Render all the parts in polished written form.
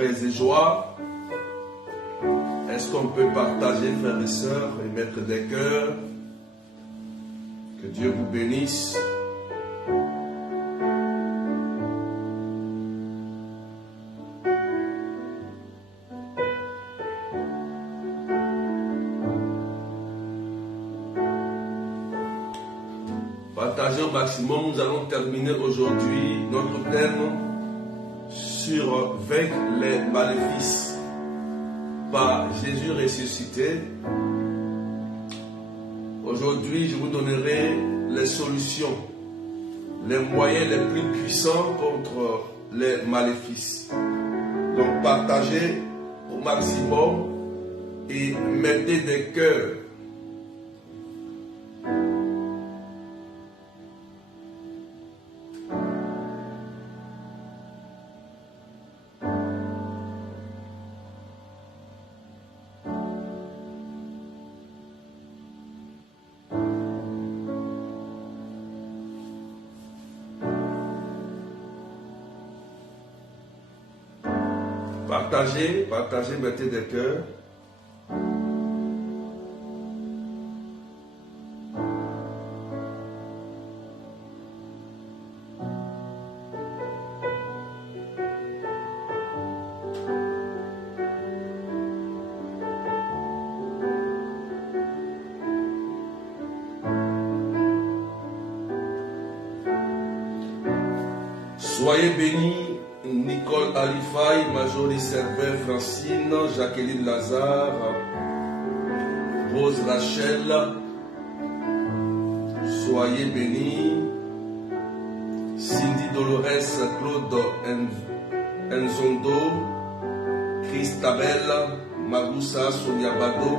paix et joie. Est-ce qu'on peut partager, frères et sœurs, et mettre des cœurs? Que Dieu vous bénisse. Partagez au maximum. Nous allons terminer aujourd'hui notre thème sur vaincre les maléfices par Jésus ressuscité. Aujourd'hui, je vous donnerai les solutions, les moyens les plus puissants contre les maléfices. Donc, partagez au maximum et mettez des cœurs. Partagez, mettez des cœurs. Soyez bénis. Nicole Alifaï, Majori Servet, Francine, Jacqueline Lazare, Rose Rachel, soyez bénis. Cindy Dolores, Claude Enzondo, Christabel, Magoussa, Sonia Bado,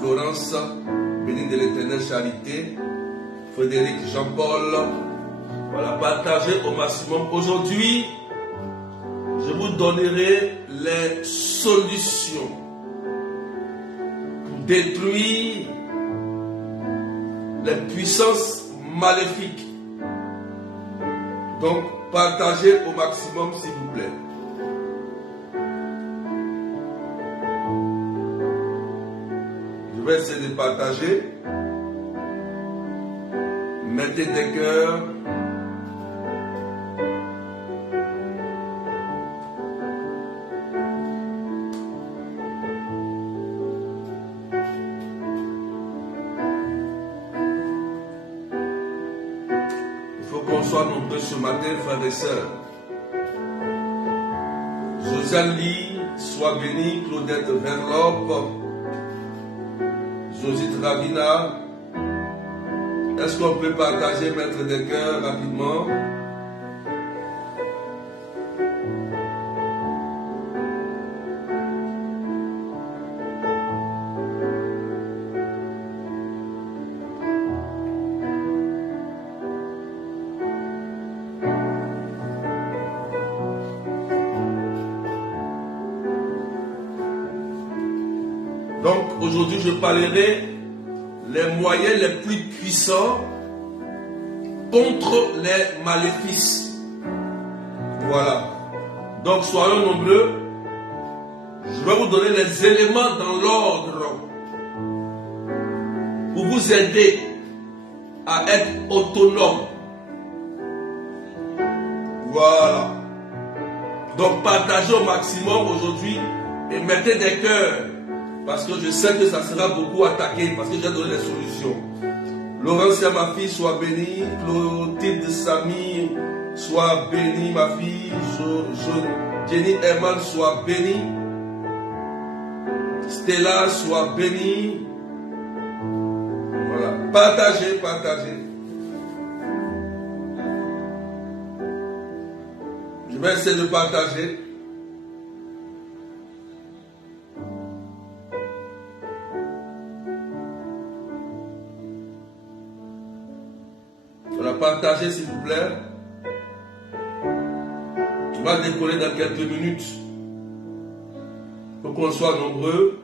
Florence, bénie de l'Éternel Charité, Frédéric Jean-Paul. Voilà, partagez au maximum. Aujourd'hui, je vous donnerai les solutions pour détruire les puissances maléfiques. Donc, partagez au maximum, s'il vous plaît. Je vais essayer de partager. Mettez des cœurs. Soit nombreux ce matin, frères et sœurs. Josalie, sois bénie. Claudette Verlope, Josite Ravina. Est-ce qu'on peut partager, mettre des cœurs rapidement? Donc aujourd'hui je parlerai les moyens les plus puissants contre les maléfices. Voilà. Donc soyons nombreux. Je vais vous donner les éléments dans l'ordre pour vous aider à être autonome. Voilà. Donc partagez au maximum aujourd'hui et mettez des cœurs. Parce que je sais que ça sera beaucoup attaqué, parce que j'ai donné les solutions. Laurence, ma fille, sois bénie. Clotilde Samy, sois bénie, ma fille. Jenny Herman, sois bénie. Stella, sois bénie. Voilà. Partagez. Je vais essayer de partager. Partagez s'il vous plaît. Tu vas décoller dans quelques minutes. Pour qu'on soit nombreux.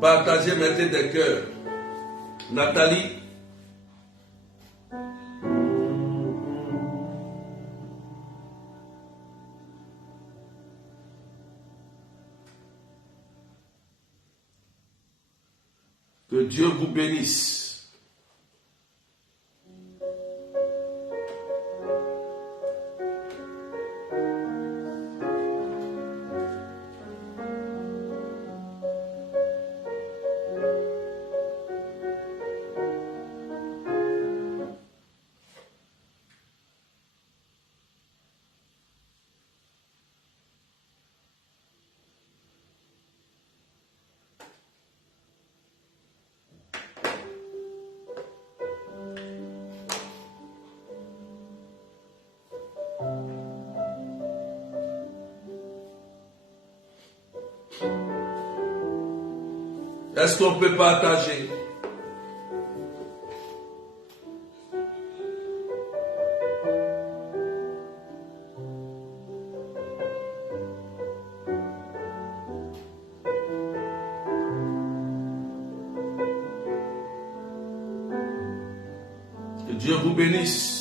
Partagez, mettez des cœurs. Nathalie. Que Dieu vous bénisse. Est-ce qu'on peut partager? Que Dieu vous bénisse.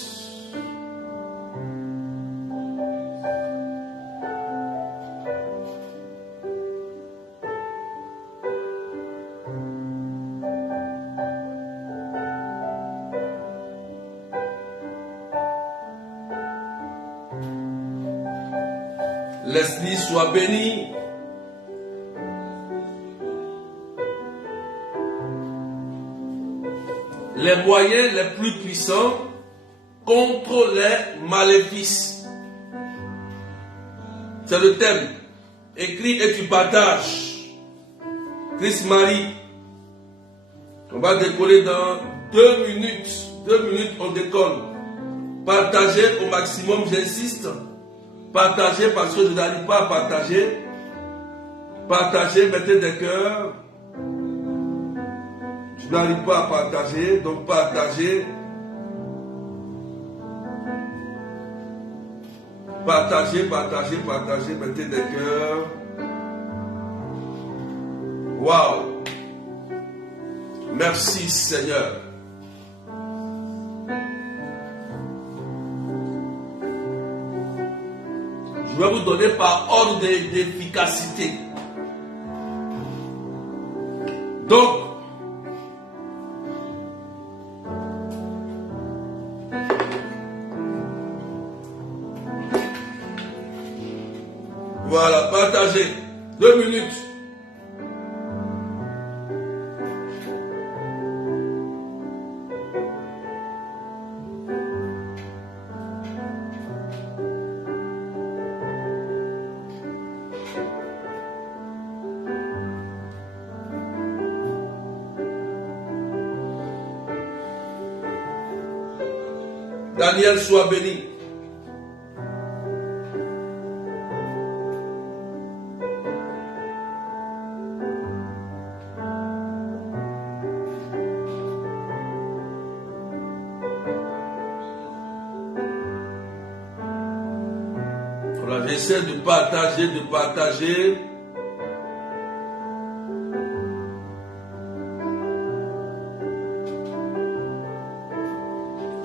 Leslie soit béni. Les moyens les plus puissants contre les maléfices. C'est le thème. Écris et tu partages. Chris Marie. On va décoller dans 2 minutes. 2 minutes, on décolle. Partagez au maximum, j'insiste. Partagez parce que je n'arrive pas à partager. Partagez, mettez des cœurs. Je n'arrive pas à partager, donc partagez. Partagez, partagez, partagez, mettez des cœurs. Waouh! Merci Seigneur. Je vais vous donner par ordre d'efficacité. Donc, voilà, partagez. 2 minutes. Daniel soit béni. Voilà, j'essaie de partager.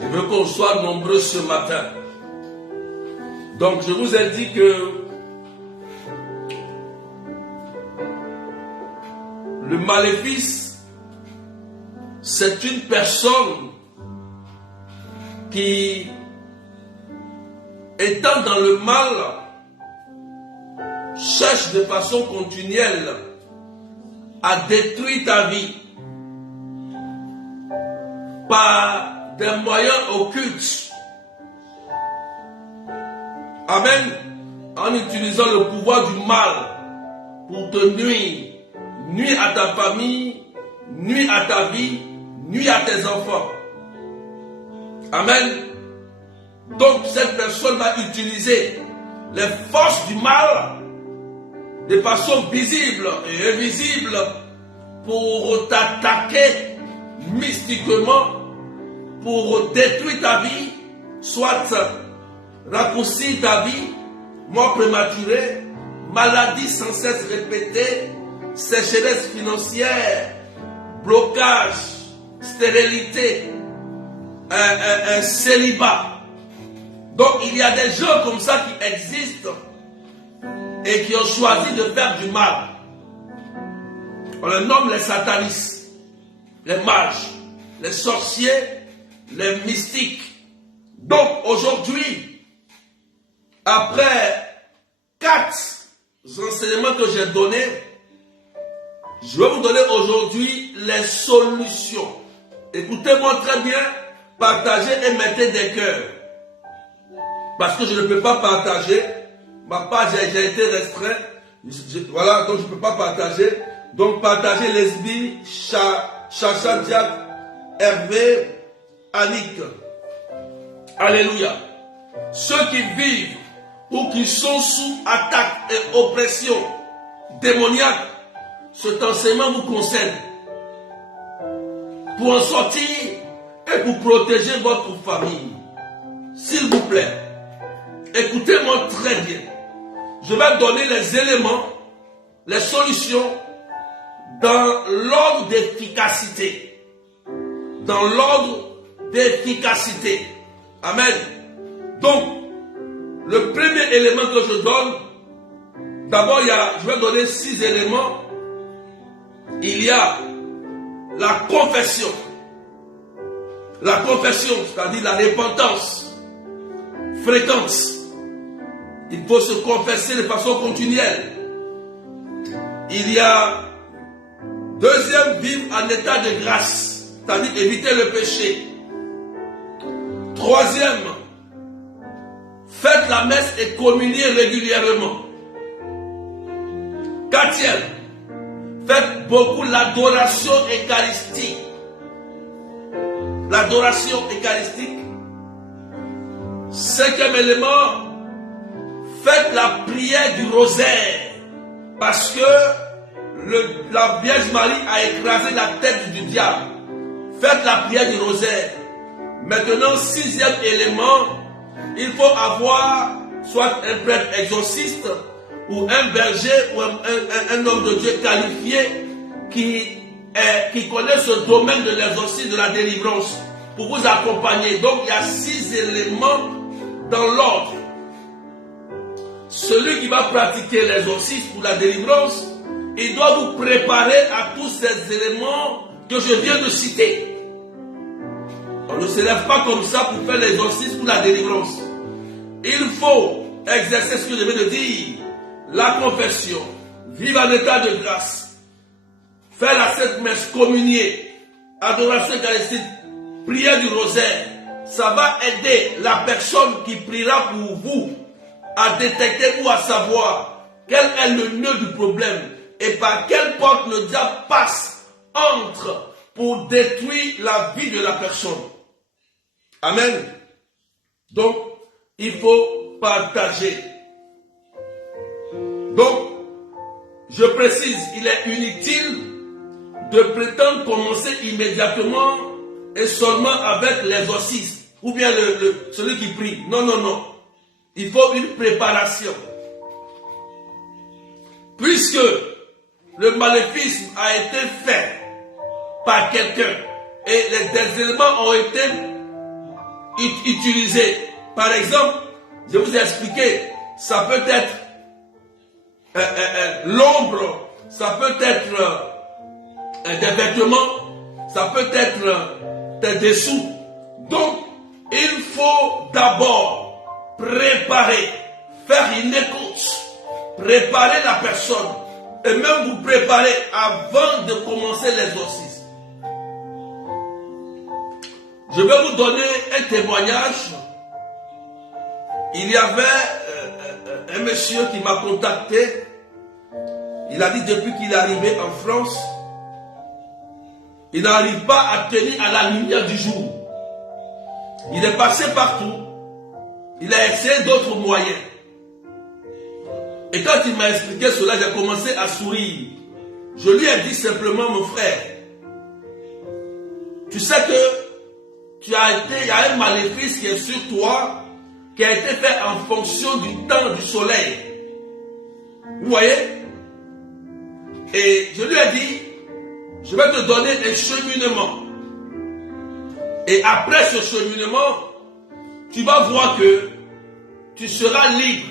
Je veux qu'on soit nombreux ce matin. Donc je vous ai dit que le maléfice, c'est une personne qui, étant dans le mal, cherche de façon continuelle à détruire ta vie par des moyens occultes. Amen. En utilisant le pouvoir du mal pour te nuire. Nuire à ta famille, nuire à ta vie, nuire à tes enfants. Amen. Donc cette personne va utiliser les forces du mal de façon visible et invisible pour t'attaquer mystiquement, pour détruire ta vie, soit raccourcir ta vie, mort prématurée, maladie sans cesse répétée, sécheresse financière, blocage, stérilité, un célibat. Donc il y a des gens comme ça qui existent et qui ont choisi de faire du mal. On les nomme les satanistes. les mages, les sorciers, les mystiques. Donc aujourd'hui, après 4 enseignements que j'ai donnés, je vais vous donner aujourd'hui les solutions. Écoutez-moi très bien, partagez et mettez des cœurs. Parce que je ne peux pas partager. Ma page a été restreinte. Voilà, donc je ne peux pas partager. Donc partagez Lesbi, Chacha Diak, Hervé, Annick. Alléluia. Ceux qui vivent ou qui sont sous attaque et oppression démoniaque, cet enseignement vous concerne. Pour en sortir et pour protéger votre famille. S'il vous plaît, écoutez-moi très bien. Je vais donner les éléments, les solutions dans l'ordre d'efficacité. Dans l'ordre d'efficacité. Amen. Donc, le premier élément que je donne, d'abord, je vais donner 6 éléments. Il y a la confession. La confession, c'est-à-dire la repentance fréquente. Il faut se confesser de façon continuelle. Il y a deuxième, vivre en état de grâce, c'est-à-dire éviter le péché. Troisième, faites la messe et communiez régulièrement. Quatrième, faites beaucoup l'adoration eucharistique. L'adoration eucharistique. Cinquième élément, faites la prière du rosaire. Parce que la Vierge Marie a écrasé la tête du diable. Faites la prière du rosaire. Maintenant, 6e élément, il faut avoir soit un prêtre exorciste ou un berger ou un homme de Dieu qualifié qui connaît ce domaine de l'exorcisme, de la délivrance, pour vous accompagner. Donc, il y a 6 éléments dans l'ordre. Celui qui va pratiquer l'exorcisme ou la délivrance, il doit vous préparer à tous ces éléments que je viens de citer. On ne se lève pas comme ça pour faire l'exorcisme ou la délivrance. Il faut exercer ce que je viens de dire. La confession, vivre en état de grâce, faire la sainte messe, communier, adoration eucharistique, prière du rosaire. Ça va aider la personne qui priera pour vous à détecter ou à savoir quel est le nœud du problème et par quelle porte le diable entre pour détruire la vie de la personne. Amen. Donc, il faut partager. Donc, je précise, il est inutile de prétendre commencer immédiatement et seulement avec l'exorcisme ou bien celui qui prie. Non, non, non. Il faut une préparation. Puisque le maléfice a été fait par quelqu'un et des éléments ont été utilisés. Par exemple, je vous ai expliqué, ça peut être l'ombre, ça peut être des vêtements, ça peut être des dessous. Donc, il faut d'abord préparer, faire une écoute, préparer la personne et même vous préparer avant de commencer l'exorcisme. Je vais vous donner un témoignage. Il y avait un monsieur qui m'a contacté. Il a dit depuis qu'il est arrivé en France, il n'arrive pas à tenir à la lumière du jour. Il est passé partout. Il a essayé d'autres moyens. Et quand il m'a expliqué cela, j'ai commencé à sourire. Je lui ai dit simplement, mon frère, tu sais que il y a un maléfice qui est sur toi, qui a été fait en fonction du temps du soleil. Vous voyez? Et je lui ai dit, je vais te donner un cheminement. Et après ce cheminement, tu vas voir que tu seras libre.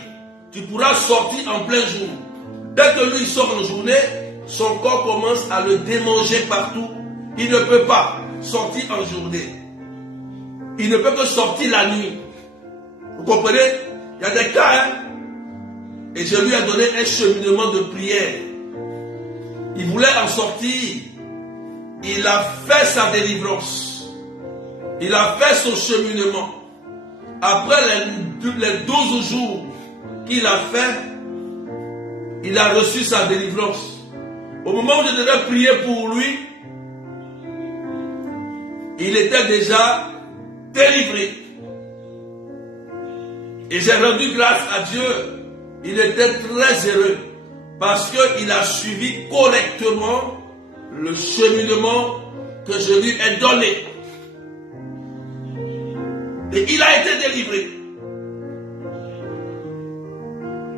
Tu pourras sortir en plein jour. Dès que lui sort en journée, son corps commence à le démanger partout. il ne peut pas sortir en journée. Il ne peut que sortir la nuit. Vous comprenez? Il y a des cas, hein? Et je lui ai donné un cheminement de prière. Il voulait en sortir. Il a fait sa délivrance. Il a fait son cheminement. Après les 12 jours qu'il a fait, il a reçu sa délivrance. Au moment où je devais prier pour lui, il était déjà délivré. Et j'ai rendu grâce à Dieu. Il était très heureux parce qu'il a suivi correctement le cheminement que je lui ai donné. Et il a été délivré.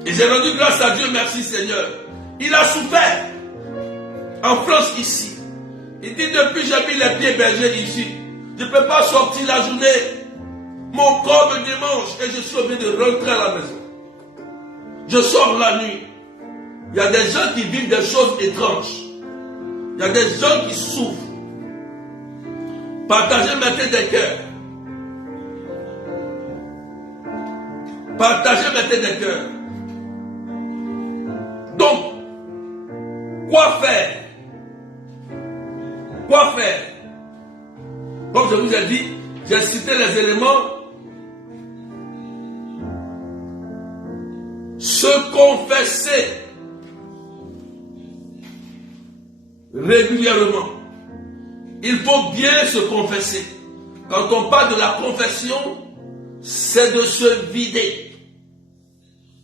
Et j'ai rendu grâce à Dieu, merci Seigneur. Il a souffert en France ici. Il dit depuis j'ai mis les pieds bergers ici, je ne peux pas sortir la journée. Mon corps me démange et je suis obligé de rentrer à la maison. Je sors la nuit. Il y a des gens qui vivent des choses étranges. Il y a des gens qui souffrent. Partagez maintenant des cœurs. Partagez maintenant des cœurs. Donc, quoi faire? Quoi faire? Comme je vous ai dit, j'ai cité les éléments. Se confesser régulièrement. Il faut bien se confesser. Quand on parle de la confession, c'est de se vider.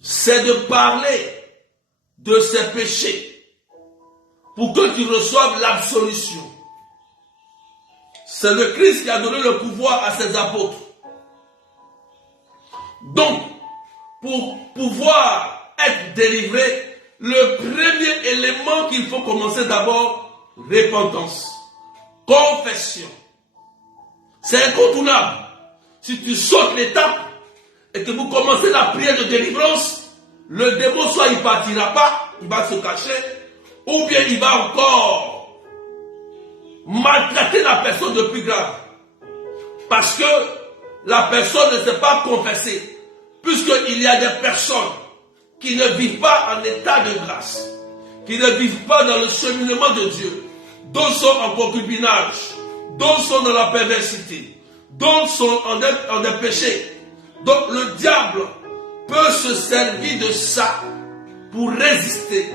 C'est de parler de ses péchés pour que tu reçoives l'absolution. C'est le Christ qui a donné le pouvoir à ses apôtres. Donc, pour pouvoir être délivré, le premier élément qu'il faut commencer d'abord, repentance, confession. C'est incontournable. Si tu sautes l'étape et que vous commencez la prière de délivrance, le démon soit il ne partira pas, il va se cacher, ou bien il va encore maltraiter la personne de plus grave. Parce que la personne ne s'est pas confessée. Puisqu'il y a des personnes qui ne vivent pas en état de grâce, qui ne vivent pas dans le cheminement de Dieu, d'autres sont en concubinage, d'autres sont dans la perversité, d'autres sont en des péchés. Donc le diable peut se servir de ça pour résister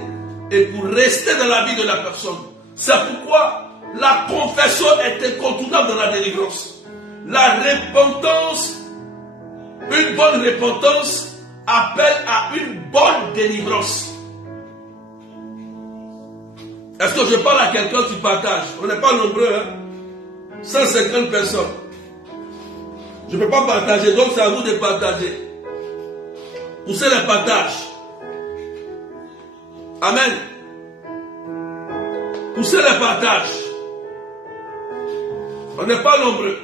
et pour rester dans la vie de la personne. C'est pourquoi la confession est incontournable dans la délivrance. La repentance, une bonne repentance appelle à une bonne délivrance. Est-ce que je parle à quelqu'un qui partage? On n'est pas nombreux, hein? 150 personnes. Je ne peux pas partager, donc c'est à vous de partager. Poussez les partages. Amen. Poussez les partages. On n'est pas nombreux.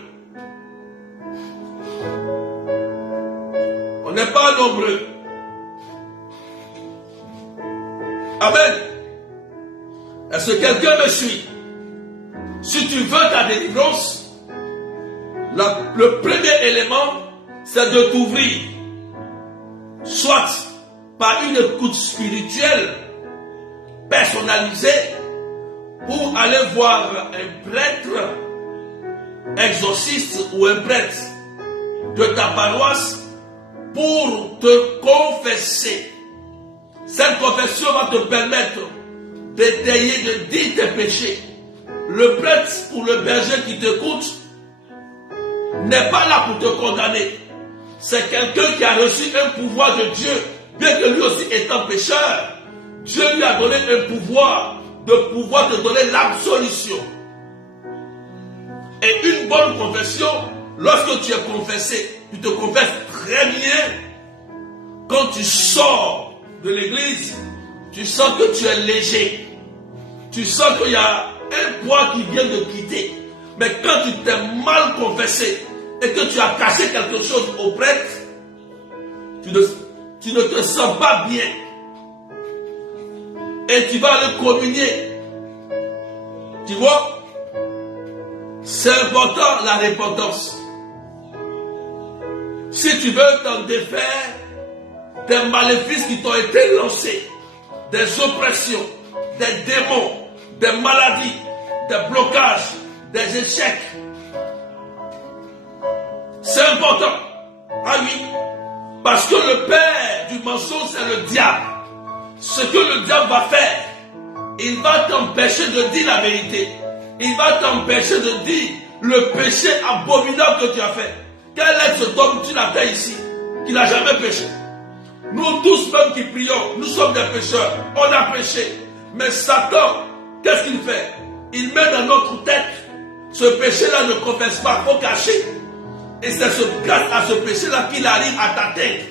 On n'est pas nombreux. Amen. Est-ce que quelqu'un me suit? Si tu veux ta délivrance, le premier élément, c'est de t'ouvrir. Soit par une écoute spirituelle personnalisée, ou aller voir un prêtre exorciste ou un prêtre de ta paroisse pour te confesser. Cette confession va te permettre d'étayer, de dire tes péchés. Le prêtre ou le berger qui t'écoute n'est pas là pour te condamner. C'est quelqu'un qui a reçu un pouvoir de Dieu, bien que lui aussi étant pécheur. Dieu lui a donné un pouvoir, de pouvoir te donner l'absolution. Et une bonne confession, lorsque tu es confessé, tu te confesses très bien. Quand tu sors de l'église, tu sens que tu es léger. Tu sens qu'il y a un poids qui vient de quitter. Mais quand tu t'es mal confessé et que tu as caché quelque chose au prêtre, tu ne te sens pas bien. Et tu vas aller communier. Tu vois? C'est important la repentance. Si tu veux t'en défaire des maléfices qui t'ont été lancés, des oppressions, des démons, des maladies, des blocages, des échecs. C'est important. Ah oui. Parce que le père du mensonge, c'est le diable. Ce que le diable va faire, il va t'empêcher de dire la vérité. Il va t'empêcher de dire le péché abominable que tu as fait. Quel est cet homme sur la terre ici qui n'a jamais péché? Nous tous même qui prions, nous sommes des pécheurs. On a péché. Mais Satan, qu'est-ce qu'il fait? Il met dans notre tête ce péché-là ne confesse pas, il faut cacher. Et c'est grâce à ce péché-là qu'il arrive à ta tête.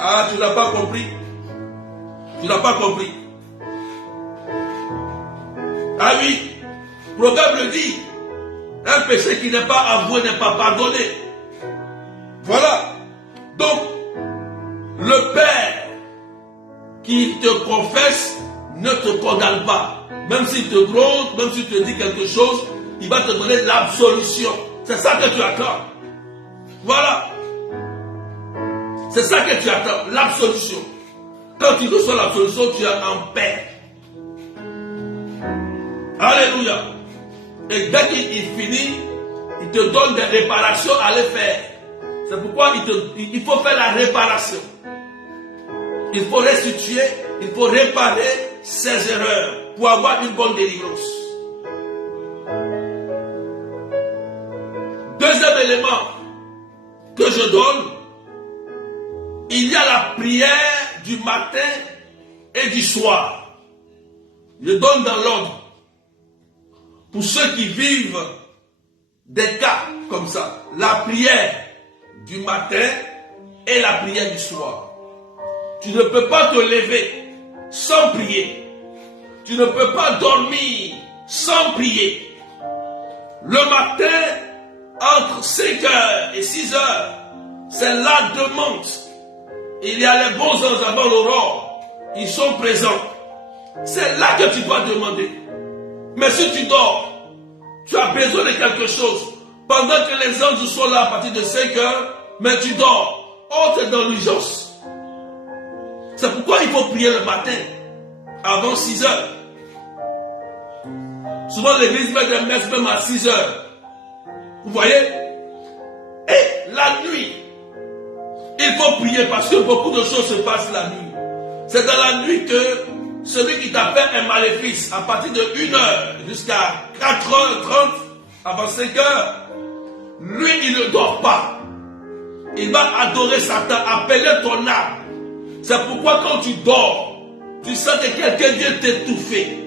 Ah, tu n'as pas compris. Tu n'as pas compris. Ah oui, Proverbe le dit. Un péché qui n'est pas avoué n'est pas pardonné. Voilà. Donc, le Père qui te confesse ne te condamne pas. Même s'il te gronde, même s'il te dit quelque chose, il va te donner l'absolution. C'est ça que tu attends. Voilà. C'est ça que tu attends, l'absolution. Quand tu reçois l'absolution, tu es en paix. Alléluia. Et dès qu'il finit, il te donne des réparations à les faire. C'est pourquoi il faut faire la réparation. Il faut restituer, il faut réparer ses erreurs pour avoir une bonne délivrance. Deuxième élément que je donne, il y a la prière du matin et du soir. Je donne dans l'ordre. Pour ceux qui vivent des cas comme ça, la prière du matin et la prière du soir. Tu ne peux pas te lever sans prier. Tu ne peux pas dormir sans prier. Le matin, entre 5h et 6h, c'est la demande. Il y a les bons anges avant l'aurore. Ils sont présents. C'est là que tu dois demander. Mais si tu dors, tu as besoin de quelque chose. Pendant que les anges sont là à partir de 5h, mais tu dors. Oh, tu es dans l'urgence. C'est pourquoi il faut prier le matin, avant 6h. Souvent l'église met des messes même à 6h. Vous voyez? Et la nuit, il faut prier parce que beaucoup de choses se passent la nuit. C'est dans la nuit que celui qui t'a fait un maléfice, à partir de 1h jusqu'à 4h30, avant 5h, lui il ne dort pas. Il va adorer Satan, appeler ton âme. C'est pourquoi quand tu dors, tu sens que quelqu'un vient t'étouffer.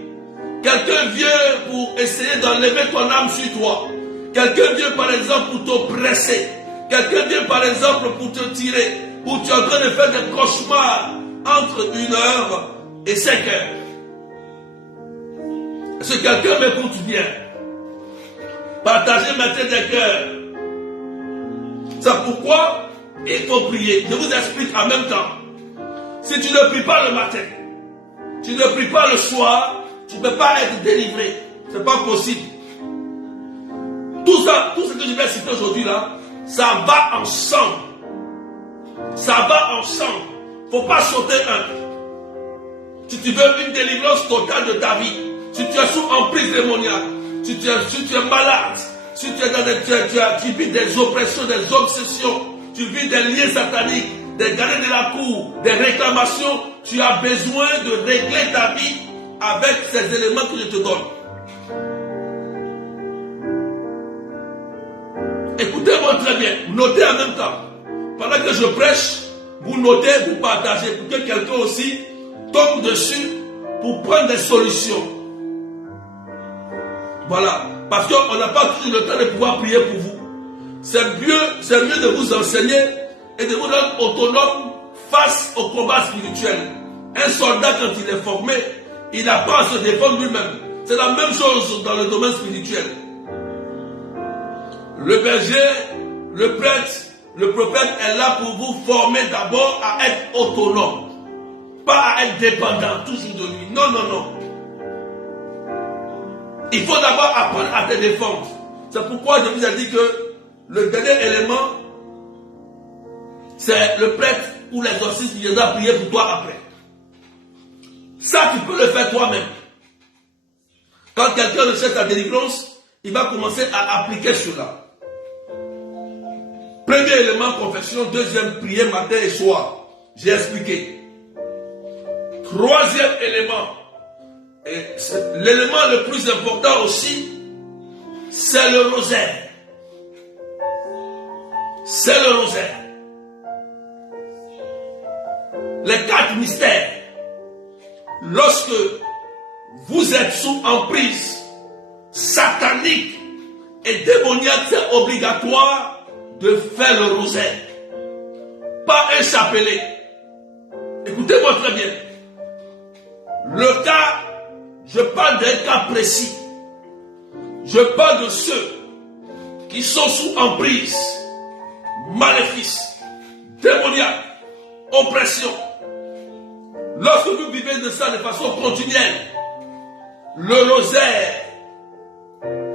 Quelqu'un vient pour essayer d'enlever ton âme sur toi. Quelqu'un vient par exemple pour t'oppresser. Quelqu'un vient par exemple pour te tirer. Ou tu es en train de faire des cauchemars entre 1h et 5h. Est-ce que quelqu'un m'écoute bien? Partagez maintenant des cœurs. C'est pourquoi il faut prier. Je vous explique en même temps. Si tu ne pries pas le matin, tu ne pries pas le soir, tu ne peux pas être délivré. Ce n'est pas possible. Tout ça, tout ce que je vais citer aujourd'hui là, ça va ensemble. Ça va ensemble. Il ne faut pas sauter un. Si tu veux une délivrance totale de ta vie, si tu es sous emprise démoniaque, si tu es malade, si tu es dans tu vis des oppressions, des obsessions, tu vis des liens sataniques, des galets de la cour, des réclamations, tu as besoin de régler ta vie avec ces éléments que je te donne. Écoutez-moi très bien, notez en même temps. Pendant que je prêche, vous notez, vous partagez pour que quelqu'un aussi tombe dessus pour prendre des solutions. Voilà. Parce qu'on n'a pas toujours le temps de pouvoir prier pour vous. C'est mieux de vous enseigner et de vous rendre autonome face au combat spirituel. Un soldat, quand il est formé, il n'a pas à se défendre lui-même. C'est la même chose dans le domaine spirituel. Le berger, le prêtre, le prophète est là pour vous former d'abord à être autonome. Pas à être dépendant toujours de lui. Non, non, non. Il faut d'abord apprendre à te défendre. C'est pourquoi je vous ai dit que le dernier élément, c'est le prêtre ou l'exorciste qui viendra prier pour toi après. Ça, tu peux le faire toi-même. Quand quelqu'un recherche ta délivrance, il va commencer à appliquer cela. Premier élément, confession. Deuxième, prier matin et soir. J'ai expliqué. Troisième élément, et l'élément le plus important aussi, c'est le rosaire. C'est le rosaire. Les 4 mystères. Lorsque vous êtes sous emprise satanique et démoniaque, c'est obligatoire de faire le rosaire. Pas un chapelet. Écoutez-moi très bien. Le cas, je parle d'un cas précis. Je parle de ceux qui sont sous emprise, maléfice, démoniaque, oppression. Lorsque vous vivez de ça de façon continuelle, le rosaire,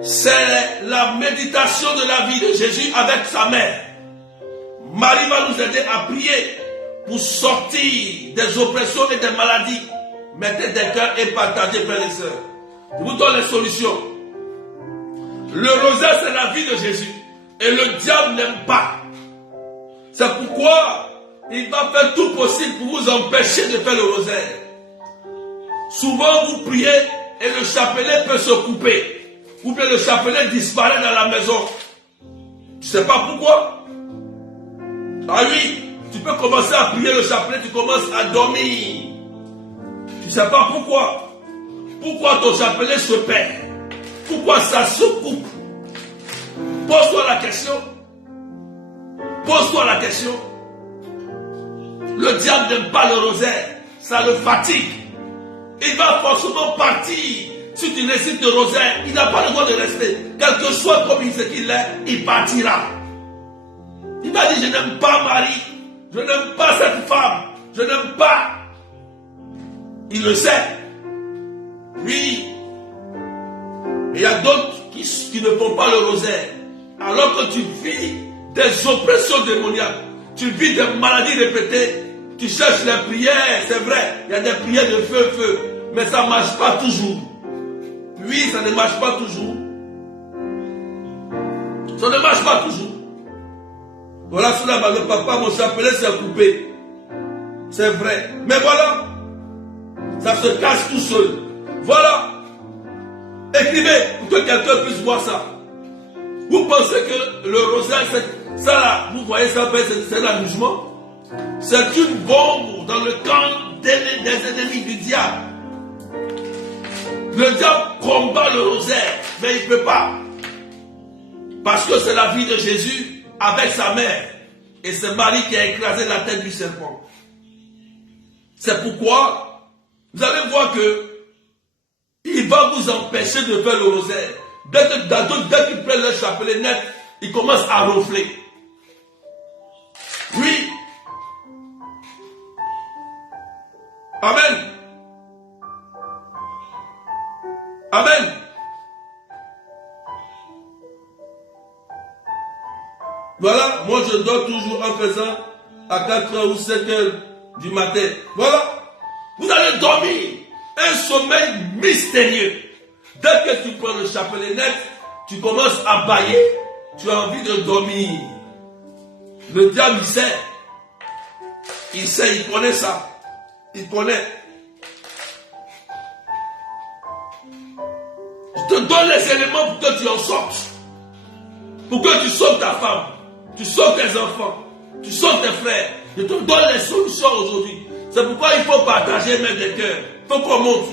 c'est la méditation de la vie de Jésus avec sa mère. Marie va nous aider à prier pour sortir des oppressions et des maladies. Mettez des cœurs et partagez, frères et sœurs. Je vous donne les solutions. Le rosaire, c'est la vie de Jésus. Et le diable n'aime pas. C'est pourquoi il va faire tout possible pour vous empêcher de faire le rosaire. Souvent, vous priez et le chapelet peut se couper. Ou bien le chapelet disparaît dans la maison. Tu ne sais pas pourquoi? Ah oui, tu peux commencer à prier le chapelet, tu commences à dormir. Tu ne sais pas pourquoi. Pourquoi ton chapelet se perd? Pourquoi ça se coupe? Pose-toi la question. Pose-toi la question. Le diable n'aime pas le rosaire. Ça le fatigue. Il va forcément partir. Si tu récites le rosaire, il n'a pas le droit de rester. Quel que soit comme ce qu'il est, il partira. Il va dire, je n'aime pas Marie. Je n'aime pas cette femme. Je n'aime pas. Il le sait. Oui. Et il y a d'autres qui ne font pas le rosaire. Alors que tu vis des oppressions démoniaques, tu vis des maladies répétées, tu cherches les prières, c'est vrai, il y a des prières de feu, mais ça ne marche pas toujours. Oui, ça ne marche pas toujours. Ça ne marche pas toujours. Voilà, cela, le papa, mon chapelet s'est coupé. C'est vrai. Mais voilà, ça se cache tout seul. Voilà. Écrivez pour que quelqu'un puisse voir ça. Vous pensez que le rosaire, ça là, vous voyez ça, c'est l'amusement? C'est une bombe dans le camp des ennemis du diable. Le diable combat le rosaire, mais il ne peut pas. Parce que c'est la vie de Jésus avec sa mère. Et c'est Marie qui a écrasé la tête du serpent. C'est pourquoi vous allez voir que il va vous empêcher de faire le rosaire. Dès qu'ils prennent le chapelet net, ils commencent à ronfler. Oui. Amen. Amen. Voilà, moi je dors toujours en faisant à 4h ou 5h du matin. Voilà. Vous allez dormir. Un sommeil mystérieux. Dès que tu prends le chapelet net, tu commences à bâiller. Tu as envie de dormir. Le diable, il sait. Il sait, il connaît ça. Il connaît. Je te donne les éléments pour que tu en sortes. Pour que tu sauves ta femme. Tu sauves tes enfants. Tu sauves tes frères. Je te donne les solutions aujourd'hui. C'est pourquoi il faut partager mes des cœurs. Il faut qu'on monte.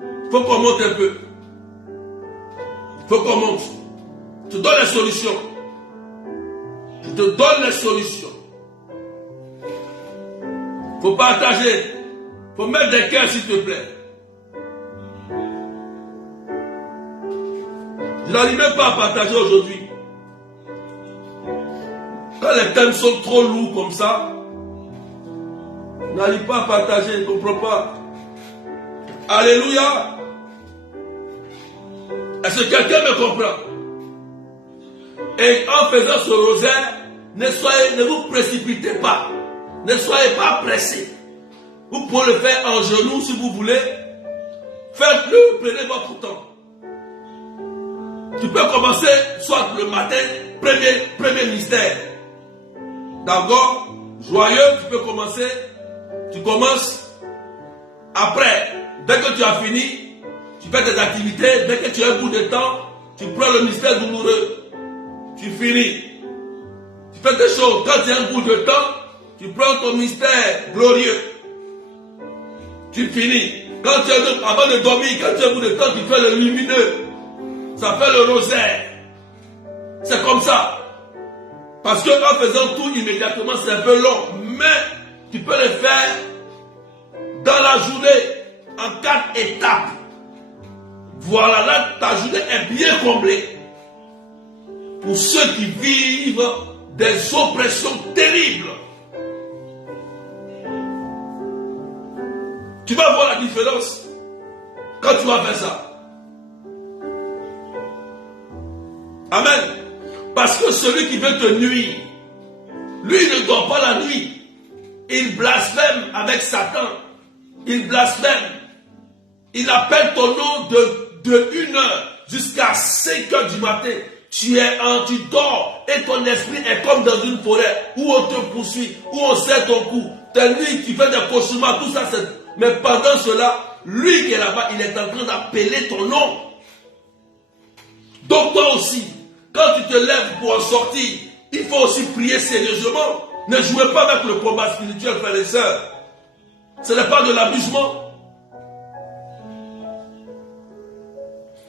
Il faut qu'on monte un peu. Il faut qu'on monte. Je te donne les solutions. Je te donne les solutions. Il faut partager. Il faut mettre des cœurs, s'il te plaît. Je n'arrive même pas à partager aujourd'hui. Quand les thèmes sont trop lourds comme ça, je n'arrive pas à partager, je ne comprends pas. Alléluia. Est-ce que quelqu'un me comprend? Et en faisant ce rosaire, ne vous précipitez pas. Ne soyez pas pressés. Vous pouvez le faire en genoux si vous voulez. Faites-le, prenez votre temps. Tu peux commencer soit le matin, premier mystère. D'accord? Joyeux, tu peux commencer. Tu commences. Après, dès que tu as fini, tu fais tes activités. Dès que tu as un bout de temps, tu prends le mystère douloureux. Tu finis. Tu fais des choses. Quand tu as un bout de temps, tu prends ton mystère glorieux. Tu finis. Quand tu as avant de dormir, quand tu as un bout de temps, tu fais le lumineux. Ça fait le rosaire. C'est comme ça. Parce qu'en faisant tout immédiatement, c'est un peu long. Mais tu peux le faire dans la journée, en 4 étapes. Voilà, là, ta journée est bien comblée. Pour ceux qui vivent des oppressions terribles. Tu vas voir la différence quand tu vas faire ça. Amen. Parce que celui qui veut te nuire, lui ne dort pas la nuit. Il blasphème avec Satan. Il blasphème. Il appelle ton nom de 1h jusqu'à 5h du matin. Tu dors et ton esprit est comme dans une forêt où on te poursuit, où on serre ton cou. Ta nuit, tu fais des cauchemars, tout ça. Mais pendant cela, lui qui est là-bas, il est en train d'appeler ton nom. Donc toi aussi, quand tu te lèves pour en sortir, il faut aussi prier sérieusement. Ne jouez pas avec le combat spirituel, frères et sœurs. Ce n'est pas de l'amusement.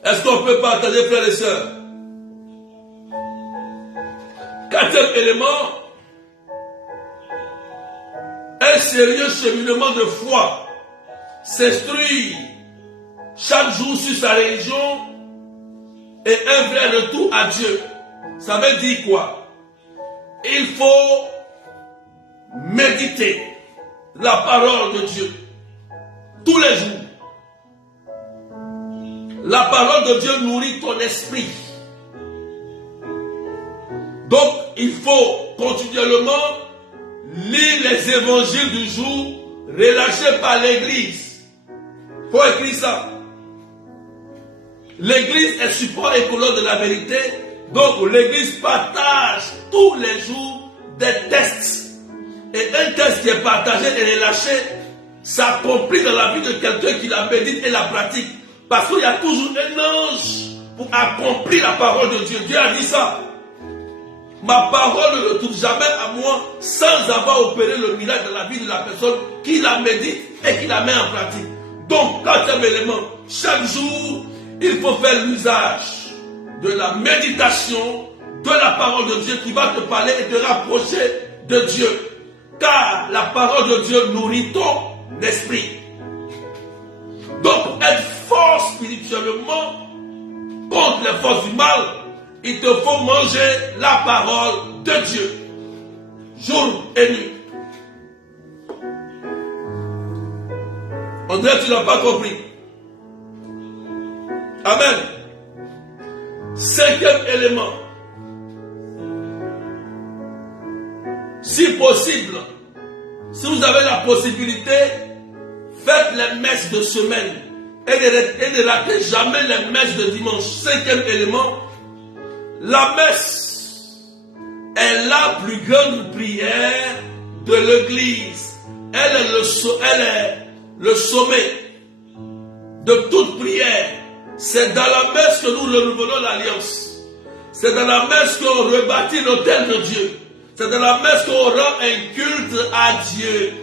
Est-ce qu'on peut partager, frères et sœurs? 4e élément, un sérieux cheminement de foi, s'instruire chaque jour sur sa religion et un vrai retour à Dieu. Ça veut dire quoi? Il faut méditer la parole de Dieu tous les jours. La parole de Dieu nourrit ton esprit. Donc, il faut continuellement lire les évangiles du jour relâchés par l'Église. Il faut écrire ça. L'Église est support et colonne de la vérité. Donc, l'Église partage tous les jours des tests. Et un test qui est partagé et relâché s'accomplit dans la vie de quelqu'un qui la médite et la pratique. Parce qu'il y a toujours un ange pour accomplir la parole de Dieu. Dieu a dit ça. Ma parole ne retourne jamais à moi sans avoir opéré le miracle dans la vie de la personne qui la médite et qui la met en pratique. Donc, 4e élément, chaque jour, il faut faire l'usage de la méditation de la parole de Dieu qui va te parler et te rapprocher de Dieu. Car la parole de Dieu nourrit ton esprit. Donc, pour être fort spirituellement contre les forces du mal, il te faut manger la parole de Dieu, jour et nuit. On dirait que tu n'as pas compris. Amen. 5e élément. Si possible, si vous avez la possibilité, faites les messes de semaine et ne ratez jamais les messes de dimanche. 5e élément. La messe est la plus grande prière de l'Église. Elle est le sommet de toute prière. C'est dans la messe que nous renouvelons l'alliance. C'est dans la messe qu'on rebâtit l'autel de Dieu. C'est dans la messe qu'on rend un culte à Dieu.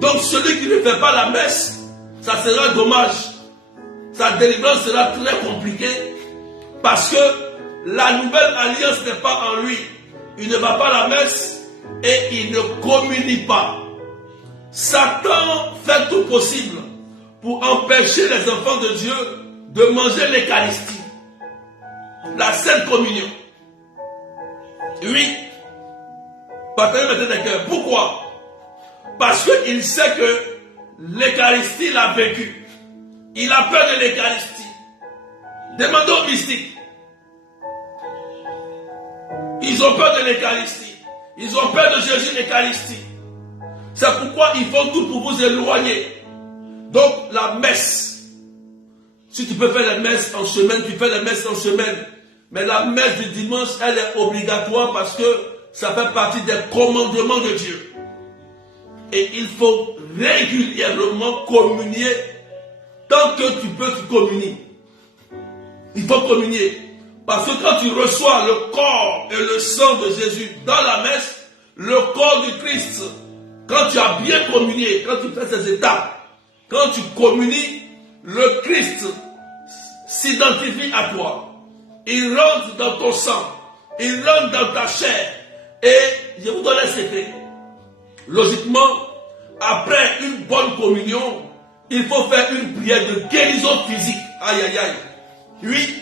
Donc celui qui ne fait pas la messe, ça sera dommage. Sa délivrance sera très compliquée parce que la nouvelle alliance n'est pas en lui. Il ne va pas à la messe et il ne communie pas. Satan fait tout possible pour empêcher les enfants de Dieu de manger l'Eucharistie, la Sainte Communion. Oui, partagez maintenant des cœurs. Pourquoi? Parce qu'il sait que l'Eucharistie l'a vécu. Il a peur de l'Eucharistie. Demandons au mystique. Ils ont peur de l'Eucharistie. Ils ont peur de Jésus l'Eucharistie. C'est pourquoi ils font tout pour vous éloigner. Donc la messe, si tu peux faire la messe en semaine, tu fais la messe en semaine. Mais la messe du dimanche, elle est obligatoire parce que ça fait partie des commandements de Dieu. Et il faut régulièrement communier. Tant que tu peux, tu communies. Il faut communier. Parce que quand tu reçois le corps et le sang de Jésus dans la messe, le corps du Christ, quand tu as bien communié, quand tu fais ces étapes, quand tu communies, le Christ s'identifie à toi. Il rentre dans ton sang. Il rentre dans ta chair. Et je vous donne un secret. Logiquement, après une bonne communion, il faut faire une prière de guérison physique. Aïe, aïe, aïe. Oui.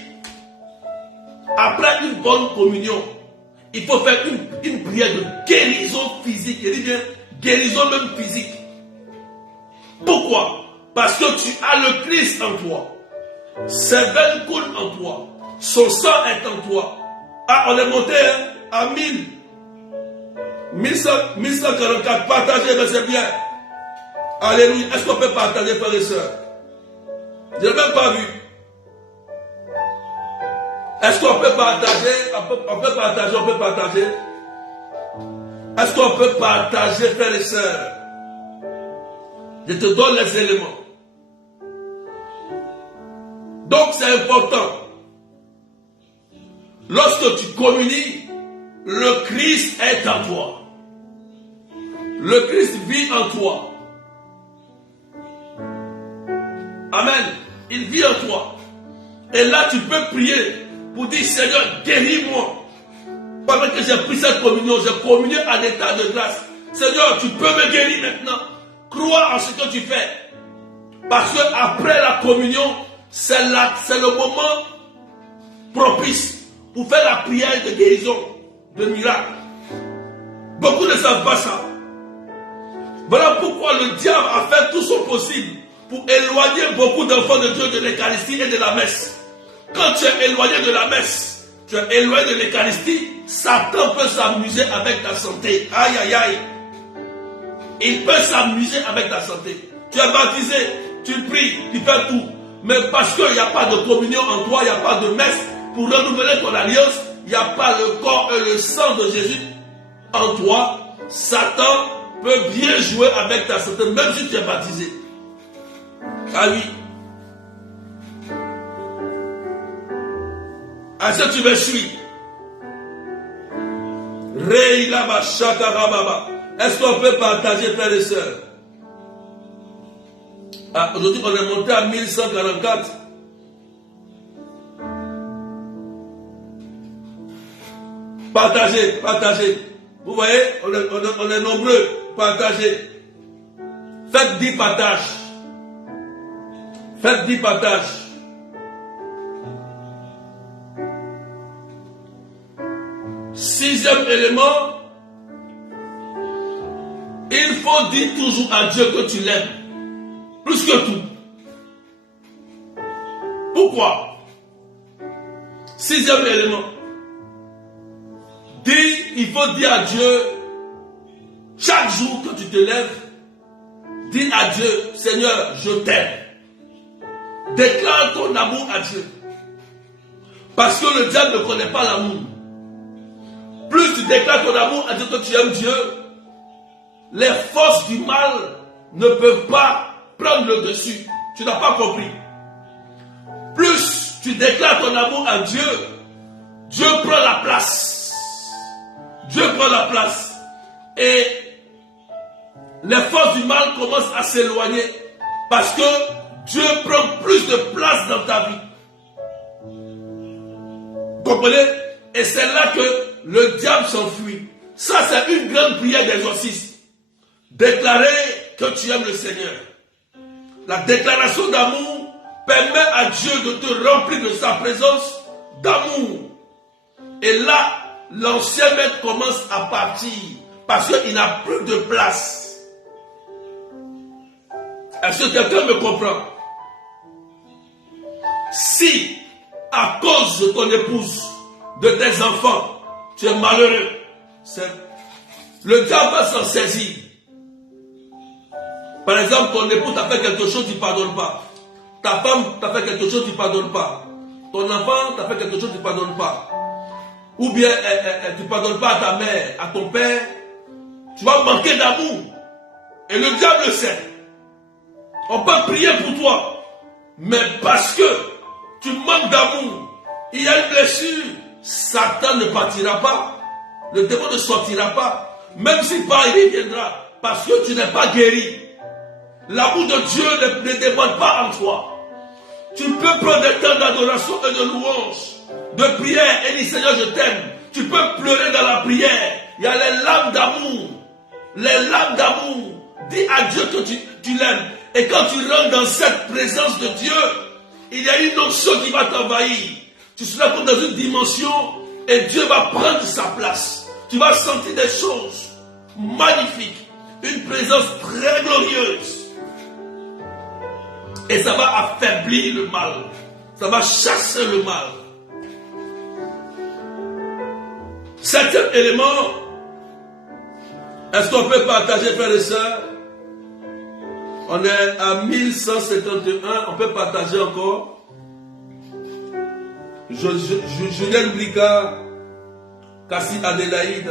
Après une bonne communion, il faut faire une prière de guérison physique. Je dis bien, guérison même physique. Pourquoi? Parce que tu as le Christ en toi. Ses veines coulent en toi. Son sang est en toi. Ah, on est monté à 1144. Partagez, mais c'est bien. Alléluia. Est-ce qu'on peut partager, frères et sœurs? Je n'ai même pas vu. Est-ce qu'on peut partager? On peut partager. Est-ce qu'on peut partager, frères et sœurs? Je te donne les éléments. Donc c'est important. Lorsque tu communies, le Christ est en toi. Le Christ vit en toi. Amen. Il vit en toi. Et là, tu peux prier pour dire, Seigneur, guéris-moi. Pendant que j'ai pris cette communion, j'ai communié en état de grâce. Seigneur, tu peux me guérir maintenant. Crois en ce que tu fais. Parce que après la communion, c'est le moment propice pour faire la prière de guérison, de miracle. Beaucoup ne savent pas ça. Voilà pourquoi le diable a fait tout son possible pour éloigner beaucoup d'enfants de Dieu de l'Eucharistie et de la messe. Quand tu es éloigné de la messe, tu es éloigné de l'Eucharistie, Satan peut s'amuser avec ta santé. Aïe, aïe, aïe. Il peut s'amuser avec ta santé. Tu es baptisé, tu pries, tu fais tout. Mais parce qu'il n'y a pas de communion en toi, il n'y a pas de messe pour renouveler ton alliance, il n'y a pas le corps et le sang de Jésus en toi, Satan peut bien jouer avec ta santé, même si tu es baptisé. Ah oui. Est-ce que tu me suis? Est-ce qu'on peut partager, frères et sœurs? Ah, aujourd'hui, on est monté à 1144. Partagez, partagez. Vous voyez, on est nombreux. Partagez. Faites 10 partages. Faites 10 partages. Sixième élément, il faut dire toujours à Dieu que tu l'aimes. Plus que tout. Pourquoi? Sixième élément. Il faut dire à Dieu, chaque jour que tu te lèves, dis à Dieu, Seigneur, je t'aime. Déclare ton amour à Dieu. Parce que le diable ne connaît pas l'amour. Plus tu déclares ton amour à Dieu, que tu aimes Dieu, les forces du mal ne peuvent pas prendre le dessus. Tu n'as pas compris. Plus tu déclares ton amour à Dieu, Dieu prend la place. Dieu prend la place. Et les forces du mal commencent à s'éloigner. Parce que Dieu prend plus de place dans ta vie. Vous comprenez? Et c'est là que le diable s'enfuit. Ça, c'est une grande prière d'exorcisme. Déclarer que tu aimes le Seigneur. La déclaration d'amour permet à Dieu de te remplir de sa présence d'amour. Et là, l'ancien maître commence à partir parce qu'il n'a plus de place. Est-ce que quelqu'un me comprend? Si, à cause de ton épouse, de tes enfants, tu es malheureux. Le diable va s'en saisir. Par exemple, ton époux t'a fait quelque chose, tu ne pardonnes pas. Ta femme t'a fait quelque chose, tu ne pardonnes pas. Ton enfant t'a fait quelque chose, tu ne pardonnes pas. Ou bien tu ne pardonnes pas à ta mère, à ton père. Tu vas manquer d'amour. Et le diable le sait. On peut prier pour toi. Mais parce que tu manques d'amour, il y a une blessure, Satan ne partira pas. Le démon ne sortira pas. Même s'il part, il viendra. Parce que tu n'es pas guéri. L'amour de Dieu ne dépend pas en toi. Tu peux prendre des temps d'adoration et de louange, de prière et dire Seigneur je t'aime. Tu peux pleurer dans la prière. Il y a les larmes d'amour. Les larmes d'amour. Dis à Dieu que tu l'aimes. Et quand tu rentres dans cette présence de Dieu, il y a une autre chose qui va t'envahir. Tu seras comme dans une dimension et Dieu va prendre sa place. Tu vas sentir des choses magnifiques. Une présence très glorieuse. Et ça va affaiblir le mal. Ça va chasser le mal. Septième élément. Est-ce qu'on peut partager, frères et sœurs? On est à 1151. On peut partager encore. Julien Bricard, Cassie Adélaïde,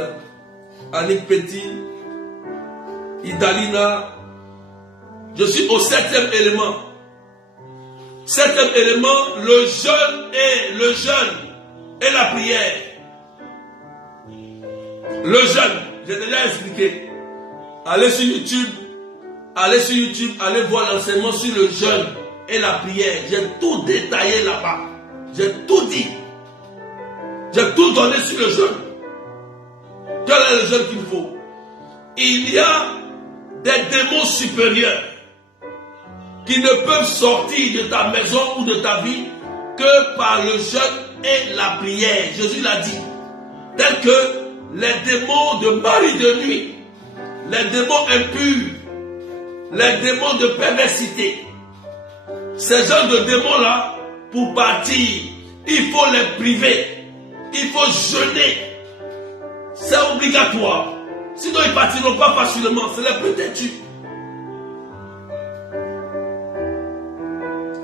Annick Petit, Idalina. Je suis au septième élément. Septième élément, le jeûne et la prière. Le jeûne, j'ai déjà expliqué. Allez sur YouTube, allez voir l'enseignement sur le jeûne et la prière. J'ai tout détaillé là-bas. J'ai tout dit. J'ai tout donné sur le jeûne. Quel est le jeûne qu'il faut? Il y a des démons supérieurs qui ne peuvent sortir de ta maison ou de ta vie que par le jeûne et la prière. Jésus l'a dit. Tels que les démons de mari de nuit, les démons impurs, les démons de perversité. Ces genres de démons-là, pour partir, il faut les priver. Il faut jeûner. C'est obligatoire. Sinon, ils ne partiront pas facilement. C'est les plus têtus.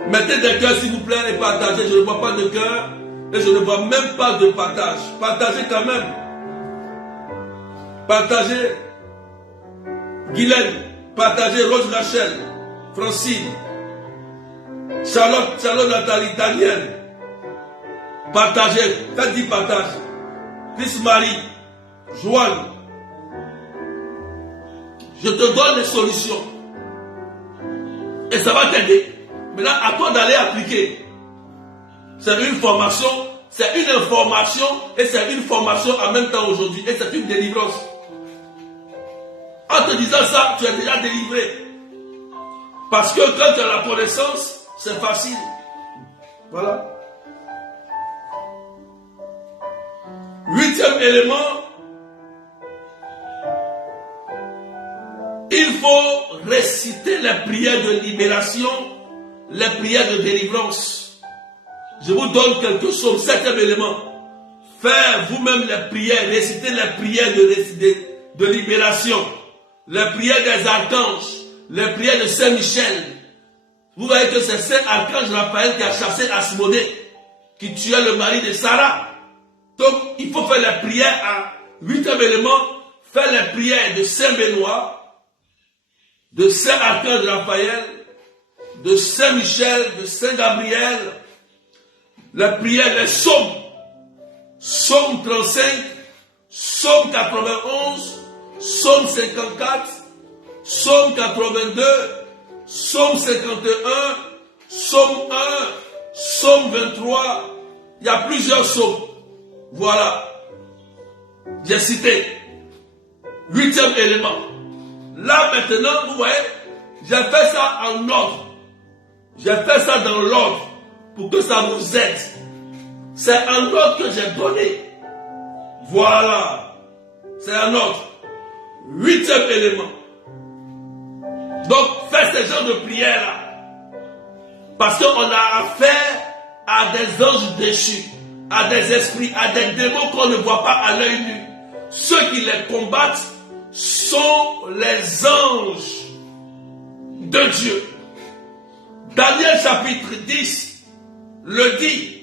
Mettez des cœurs s'il vous plaît et partagez. Je ne vois pas de cœur et je ne vois même pas de partage. Partagez quand même. Partagez. Guylaine. Partagez. Rose Rachel. Francine. Charlotte Nathalie. Daniel. Partagez. Faites 10 partages. Chris Marie. Joanne. Je te donne des solutions. Et ça va t'aider. Maintenant, à toi d'aller appliquer. C'est une formation, c'est une information et c'est une formation en même temps aujourd'hui. Et c'est une délivrance. En te disant ça, tu es déjà délivré. Parce que quand tu as la connaissance, c'est facile. Voilà. Huitième élément. Il faut réciter les prières de libération, les prières de délivrance. Je vous donne quelque chose, septième élément. Faire vous-même les prières, réciter les prières de libération, les prières des archanges, les prières de Saint-Michel. Vous voyez que c'est Saint-Archange Raphaël qui a chassé Asmodée, qui tuait le mari de Sarah. Donc, il faut faire les prières à huitième élément, faire les prières de Saint-Benoît, de Saint-Archange Raphaël, de Saint-Michel, de Saint-Gabriel, la prière des psaumes, psaume 35, psaume 91, psaume 54, psaume 82, psaume 51, psaume 1, psaume 23, il y a plusieurs psaumes. Voilà, j'ai cité, huitième élément. Là maintenant, vous voyez, j'ai fait ça en ordre. J'ai fait ça dans l'ordre pour que ça vous aide. C'est un ordre que j'ai donné. Voilà. C'est un ordre. Huitième élément. Donc, faites ce genre de prière-là. Parce qu'on a affaire à des anges déchus. à des esprits, à des démons qu'on ne voit pas à l'œil nu. Ceux qui les combattent sont les anges de Dieu. Daniel chapitre 10 le dit.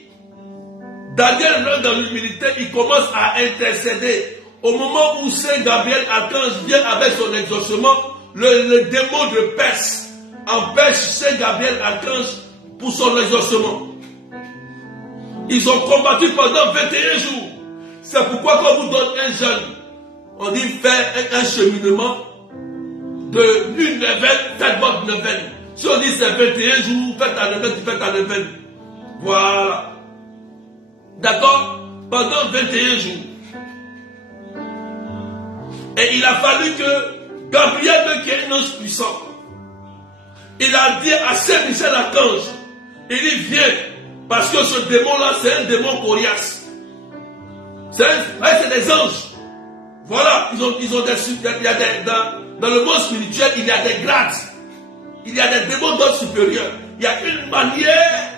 Daniel, là, dans l'humilité, il commence à intercéder. Au moment où Saint Gabriel, archange, vient avec son exaucement, le démon de Perse empêche Saint Gabriel, archange, pour son exaucement. Ils ont combattu pendant 21 jours. C'est pourquoi quand on vous donne un jeûne, on dit faire un cheminement de l'une neuvaine, faites votre neuvaine. Si on dit c'est 21 jours, faites ta neuvaine, tu fais ta neuvaine. Voilà. D'accord? Pendant 21 jours. Et il a fallu que Gabriel, qui est un ange puissant, il a dit à Saint Michel Archange, il dit viens, parce que ce démon-là, c'est un démon coriace. C'est des anges. Voilà, ils ont des, il y a dans le monde spirituel, il y a des grades. Il y a des démons d'ordre supérieur. Il y a une manière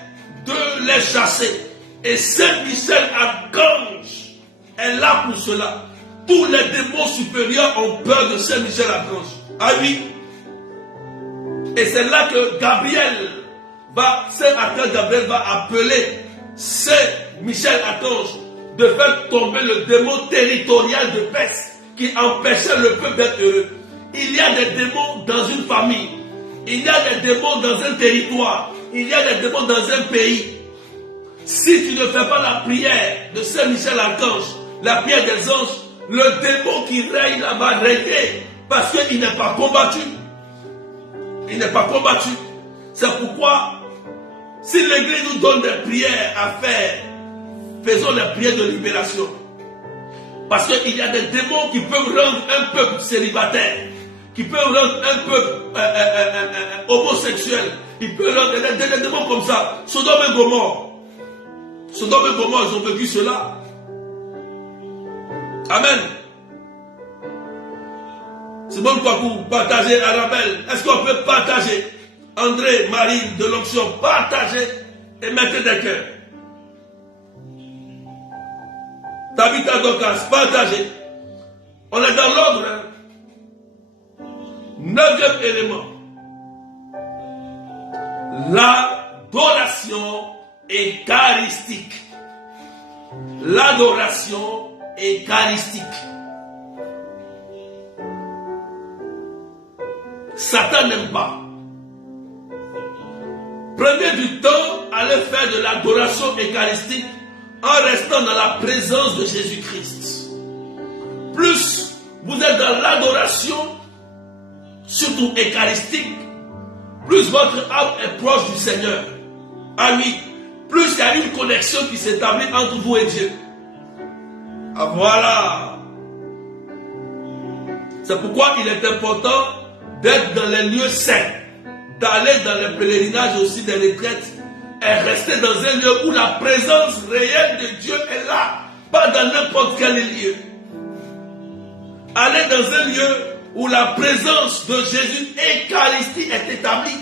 de les chasser. Et Saint Michel Archange est là pour cela. Tous les démons supérieurs ont peur de Saint Michel Archange. Ah oui. Et c'est là que Saint Archange Gabriel va appeler Saint Michel Archange de faire tomber le démon territorial de Perse qui empêchait le peuple d'être heureux. Il y a des démons dans une famille. Il y a des démons dans un territoire. Il y a des démons dans un pays. Si tu ne fais pas la prière de Saint Michel Archange, la prière des anges, le démon qui règne là-bas régner parce qu'il n'est pas combattu. Il n'est pas combattu. C'est pourquoi, si l'Église nous donne des prières à faire, faisons les prières de libération. Parce qu'il y a des démons qui peuvent rendre un peuple célibataire, qui peuvent rendre un peuple homosexuel, ils peuvent rendre des démons comme ça. Sodome et Gomorrhe. Sodome et Gomorrhe, ils ont vécu cela. Amen. C'est bon quoi pour partager Arabelle. Est-ce qu'on peut partager? André, Marie de l'onction, partagez et mettez des cœurs. Tabitha Docas, partagez. On est dans l'ordre. Hein? 9e élément. L'adoration eucharistique. L'adoration eucharistique. Satan n'aime pas. Prenez du temps à aller faire de l'adoration eucharistique en restant dans la présence de Jésus-Christ. Plus vous êtes dans l'adoration, surtout eucharistique, plus votre âme est proche du Seigneur. Ami, plus il y a une connexion qui s'établit entre vous et Dieu. Ah voilà. C'est pourquoi il est important d'être dans les lieux saints, d'aller dans les pèlerinages aussi des retraites et rester dans un lieu où la présence réelle de Dieu est là, pas dans n'importe quel lieu. Aller dans un lieu où la présence de Jésus Eucharistie est établie.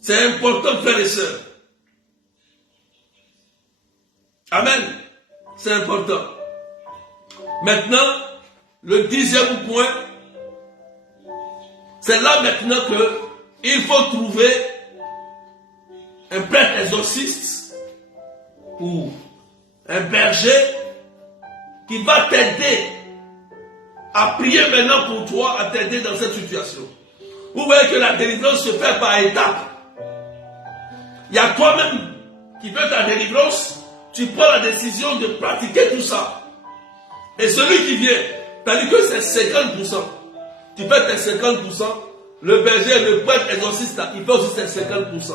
C'est important, frères et sœurs. Amen. C'est important. Maintenant, le 10e point, c'est là maintenant qu'il faut trouver un prêtre exorciste ou un berger qui va t'aider à prier maintenant pour toi, à t'aider dans cette situation. Vous voyez que la délivrance se fait par étapes. Il y a toi-même qui veux ta délivrance, tu prends la décision de pratiquer tout ça. Et celui qui vient, c'est-à-dire que c'est 50%. Tu fais tes 50%, le berger, le prêtre exorciste, il fait aussi ses 50%.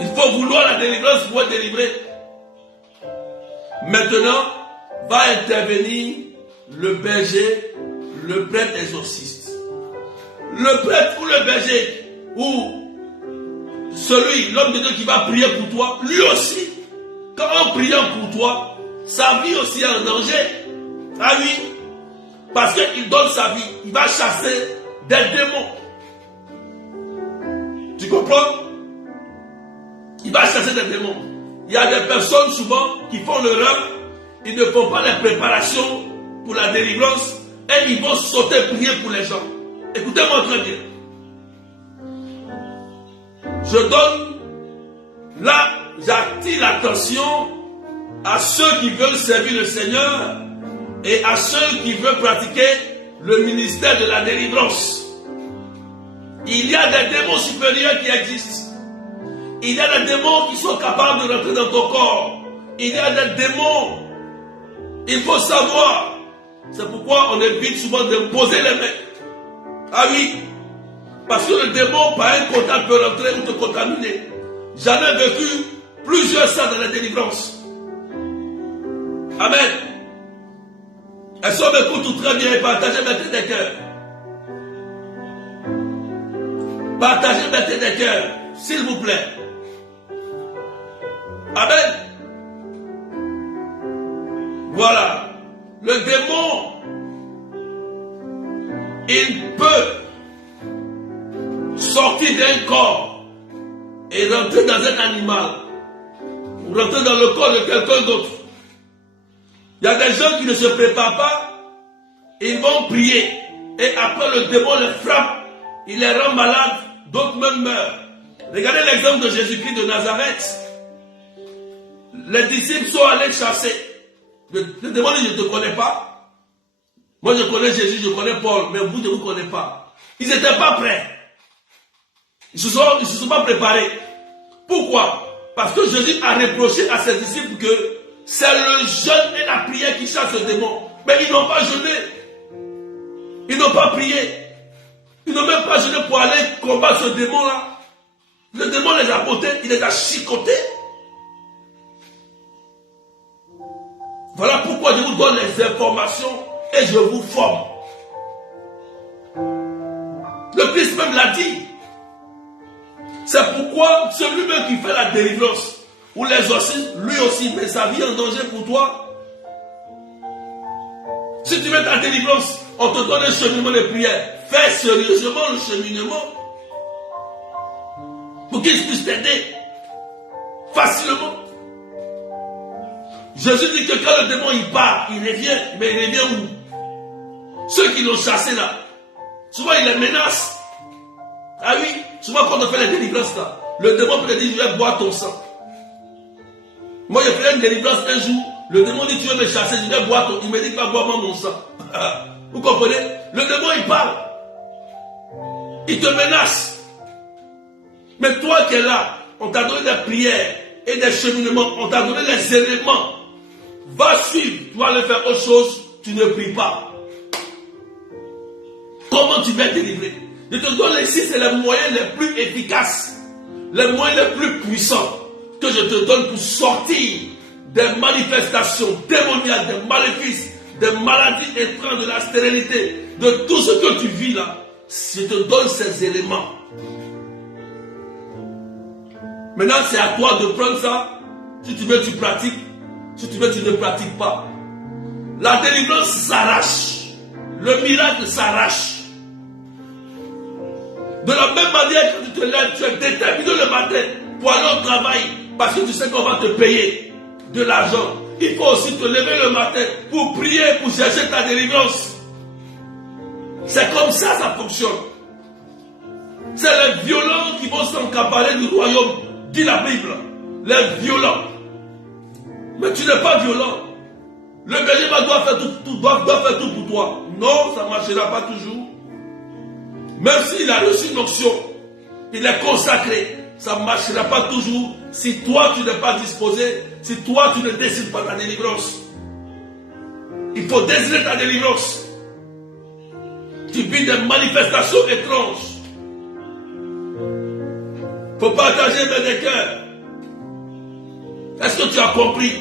Il faut vouloir la délivrance pour être délivré. Maintenant, va intervenir le berger, le prêtre exorciste. Le prêtre ou le berger, ou l'homme de Dieu qui va prier pour toi, lui aussi, quand en priant pour toi, sa vie aussi est en danger. Ah oui, parce qu'il donne sa vie, il va chasser des démons. Tu comprends? Il va chasser des démons. Il y a des personnes souvent qui font l'erreur, ils ne font pas les préparations pour la délivrance et ils vont sauter prier pour les gens. Écoutez-moi très bien. Je donne, là, j'attire l'attention à ceux qui veulent servir le Seigneur et à ceux qui veulent pratiquer le ministère de la délivrance. Il y a des démons supérieurs qui existent. Il y a des démons qui sont capables de rentrer dans ton corps. Il y a des démons. Il faut savoir. C'est pourquoi on évite souvent d'imposer les mains. Ah oui. Parce que le démon, par un contact, peut rentrer ou te contaminer. J'en ai vécu plusieurs fois dans la délivrance. Amen. Est-ce qu'on m'écoute très bien et partagez maintenant des cœurs? Partagez maintenant des cœurs, s'il vous plaît. Amen. Voilà. Le démon, il peut sortir d'un corps et rentrer dans un animal ou rentrer dans le corps de quelqu'un d'autre. Il y a des gens qui ne se préparent pas, ils vont prier et après le démon les frappe, il les rend malades, d'autres même meurent. Regardez l'exemple de Jésus-Christ de Nazareth. Les disciples sont allés chasser. Le démon dit, je ne te connais pas. Moi je connais Jésus, je connais Paul, mais vous, je ne vous connais pas. Ils n'étaient pas prêts. Ils ne se sont pas préparés. Pourquoi? Parce que Jésus a reproché à ses disciples que c'est le jeûne et la prière qui chassent le démon. Mais ils n'ont pas jeûné. Ils n'ont pas prié. Ils n'ont même pas jeûné pour aller combattre ce démon-là. Le démon les a bottés, il les a chicotés. Voilà pourquoi je vous donne les informations et je vous forme. Le Christ même l'a dit. C'est pourquoi celui-même qui fait la délivrance ou l'exorcisme, lui aussi met sa vie en danger pour toi. Si tu veux ta délivrance, on te donne un cheminement de prière. Fais sérieusement le cheminement pour qu'il puisse t'aider facilement. Jésus dit que quand le démon il part, il revient, mais il revient où? Ceux qui l'ont chassé là, souvent il les menace. Ah oui, souvent quand on fait la délivrance là, le démon peut te dire je vais boire ton sang. Moi j'ai fait une délivrance un jour, le démon dit tu veux me chasser, je vais boire ton sang. Il me dit pas boire mon sang. Vous comprenez? Le démon il parle. Il te menace. Mais toi qui es là, on t'a donné des prières et des cheminements, on t'a donné des éléments. Va suivre, tu vas aller faire autre chose, tu ne pries pas. Comment tu vas être délivré? Je te donne ici, c'est les moyens les plus efficaces, les moyens les plus puissants que je te donne pour sortir des manifestations démoniaques, des maléfices, des maladies étranges, de la stérilité, de tout ce que tu vis là. Je te donne ces éléments. Maintenant, c'est à toi de prendre ça. Si tu veux, tu pratiques. Si tu veux, tu ne pratiques pas. La délivrance s'arrache. Le miracle s'arrache. De la même manière que tu te lèves, tu es déterminé le matin pour aller au travail parce que tu sais qu'on va te payer de l'argent. Il faut aussi te lever le matin pour prier, pour chercher ta délivrance. C'est comme ça, ça fonctionne. C'est les violents qui vont s'encaparer du royaume, dit la Bible. Les violents. Mais tu n'es pas violent. Le berger doit faire tout pour toi. Non, ça ne marchera pas toujours. Même s'il a reçu une onction, il est consacré, ça ne marchera pas toujours si toi tu n'es pas disposé, si toi tu ne décides pas ta délivrance. Il faut désirer ta délivrance. Tu vis des manifestations étranges. Il faut partager mes cœurs. Est-ce que tu as compris?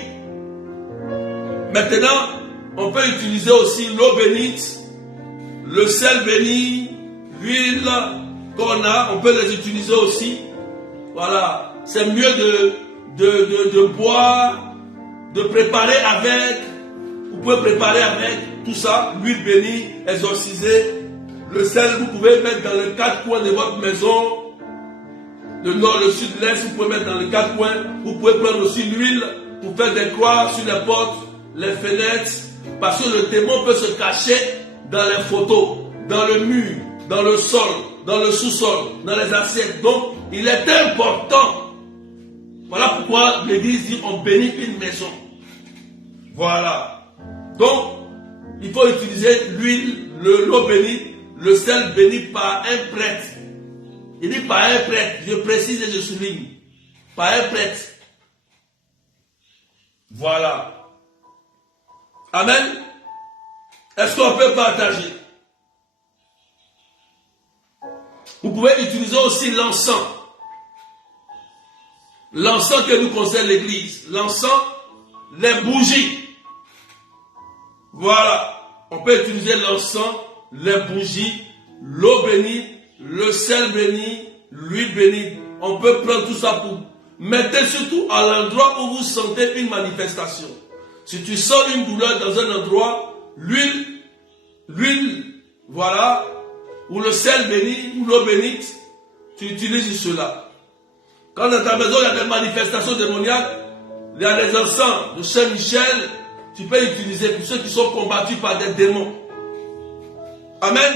Maintenant, on peut utiliser aussi l'eau bénite, le sel béni, l'huile qu'on a, on peut les utiliser aussi. Voilà, c'est mieux de boire, de préparer avec. Vous pouvez préparer avec tout ça, l'huile bénie, exorciser. Le sel, vous pouvez mettre dans les quatre coins de votre maison. le nord, le sud, l'est, vous pouvez mettre dans les 4 coins. Vous pouvez prendre aussi l'huile pour faire des croix sur les portes, les fenêtres. Parce que le démon peut se cacher dans les photos, dans le mur, dans le sol, dans le sous-sol, dans les assiettes. Donc, il est important. Voilà pourquoi l'église dit on bénit une maison. Voilà. Donc, il faut utiliser l'huile, l'eau bénite, le sel béni par un prêtre. Il dit par un prêtre. Je précise et je souligne. Par un prêtre. Voilà. Amen. Est-ce qu'on peut partager? Vous pouvez utiliser aussi l'encens. L'encens que nous conseille l'église. L'encens, les bougies. Voilà. On peut utiliser l'encens, les bougies, l'eau bénie, le sel béni, l'huile bénie. On peut prendre tout ça pour mettre surtout à l'endroit où vous sentez une manifestation. Si tu sens une douleur dans un endroit, l'huile, voilà, ou le sel béni, ou l'eau bénite, tu utilises cela. Quand dans ta maison il y a des manifestations démoniaques, il y a des encens de Saint-Michel, tu peux utiliser pour ceux qui sont combattus par des démons. Amen.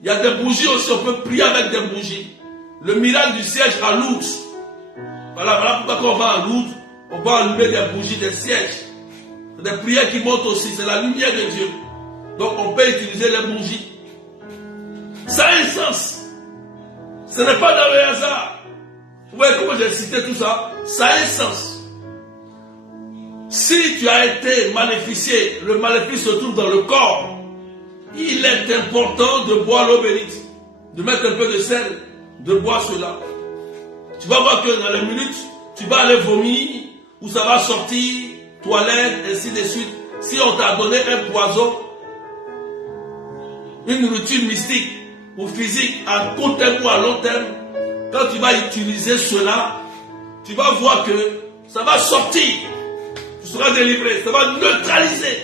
Il y a des bougies aussi, on peut prier avec des bougies. Le miracle du siège à Lourdes. Voilà pourquoi quand on va à Lourdes, on va allumer des bougies, des sièges. C'est des prières qui montent aussi, c'est la lumière de Dieu. Donc on peut utiliser les bougies. Ça a un sens. Ce n'est pas dans le hasard. Vous voyez comment j'ai cité tout ça? Ça a un sens. Si tu as été maléficié, le maléfice se trouve dans le corps. Il est important de boire l'eau bénite, de mettre un peu de sel, de boire cela. Tu vas voir que dans les minutes, tu vas aller vomir, ou ça va sortir, toilette, ainsi de suite. Si on t'a donné un poison, une nourriture mystique ou physique, à court terme ou à long terme, quand tu vas utiliser cela, tu vas voir que ça va sortir. Tu seras délivré, ça va neutraliser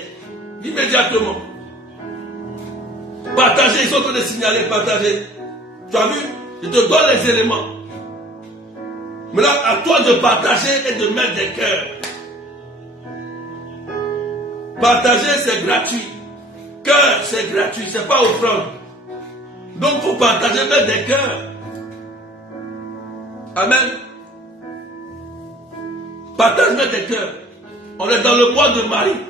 immédiatement. Partagez, ils sont en train de signaler, partagez. Tu as vu? Je te donne les éléments. Maintenant, à toi de partager et de mettre des cœurs. Partager, c'est gratuit. Cœur, c'est gratuit, c'est pas offrande. Donc, il faut partager, mettre des cœurs. Amen. Partage, mettre des cœurs. On est dans le mois de Marie.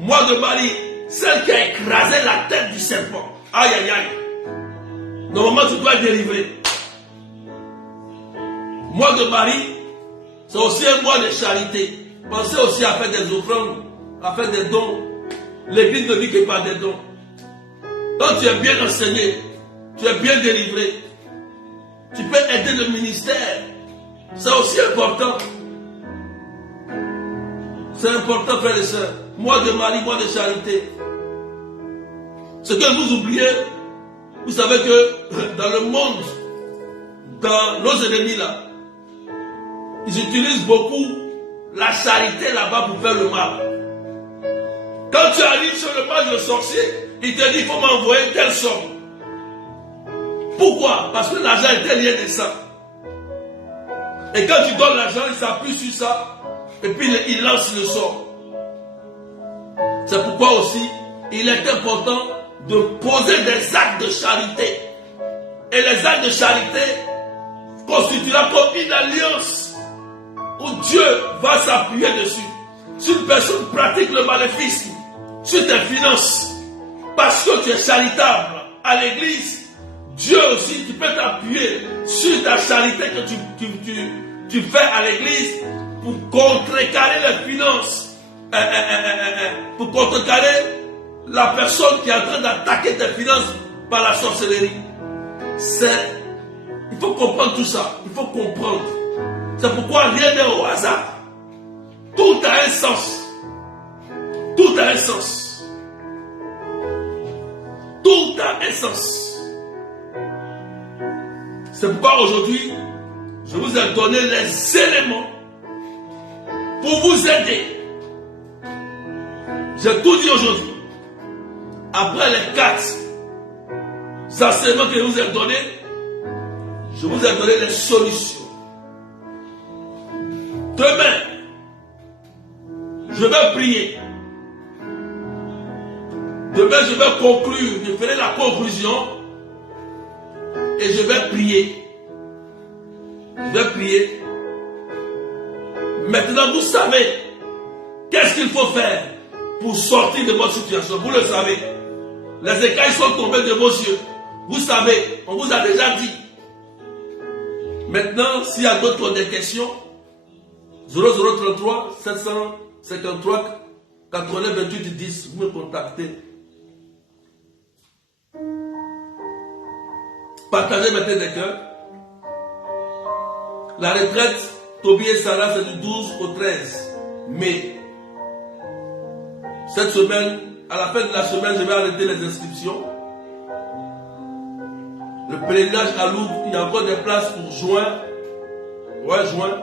Mois de Marie, celle qui a écrasé la tête du serpent. Aïe, aïe, aïe. Normalement, tu dois être délivré. Mois de Marie, c'est aussi un mois de charité. Pensez aussi à faire des offrandes, à faire des dons. L'église ne vit que par des dons. Quand tu es bien enseigné, tu es bien délivré, tu peux aider le ministère. C'est aussi important. C'est important, frères et sœurs. Mois de Marie, mois de charité. Ce que vous oubliez, vous savez que dans le monde, dans nos ennemis là, ils utilisent beaucoup la charité là-bas pour faire le mal. Quand tu arrives sur le mal de sorcier, il te dit il faut m'envoyer telle somme. Pourquoi? Parce que l'argent était lié de ça. Et quand tu donnes l'argent, il s'appuie sur ça. Et puis il lance le sort. C'est pourquoi aussi, il est important de poser des actes de charité. Et les actes de charité constitueront comme une alliance où Dieu va s'appuyer dessus. Si une personne pratique le maléfice sur tes finances, parce que tu es charitable à l'église, Dieu aussi, tu peux t'appuyer sur ta charité que tu fais à l'église pour contrecarrer les finances, pour contrecarrer la personne qui est en train d'attaquer tes finances par la sorcellerie. Il faut comprendre tout ça. Il faut comprendre. C'est pourquoi rien n'est au hasard. Tout a un sens. Tout a un sens. Tout a un sens. C'est pourquoi aujourd'hui, je vous ai donné les éléments pour vous aider. J'ai tout dit aujourd'hui. Après les 4 enseignements que je vous ai donnés, Je vous ai donné les solutions. Demain, je vais prier. Demain, je vais conclure. Je ferai la conclusion. Et je vais prier. Je vais prier. Maintenant, vous savez qu'est-ce qu'il faut faire pour sortir de votre situation. Vous le savez. Les écailles sont tombées de vos yeux. Vous savez, on vous a déjà dit. Maintenant, s'il y a d'autres des questions, 0033 753 80 28 10, vous me contactez. Partagez maintenant des cœurs. La retraite, Toby et Sarah, c'est du 12 au 13 mai. Cette semaine, à la fin de la semaine, je vais arrêter les inscriptions. Le pèlerinage à Louvre, il y a encore des places pour juin. Ouais, juin,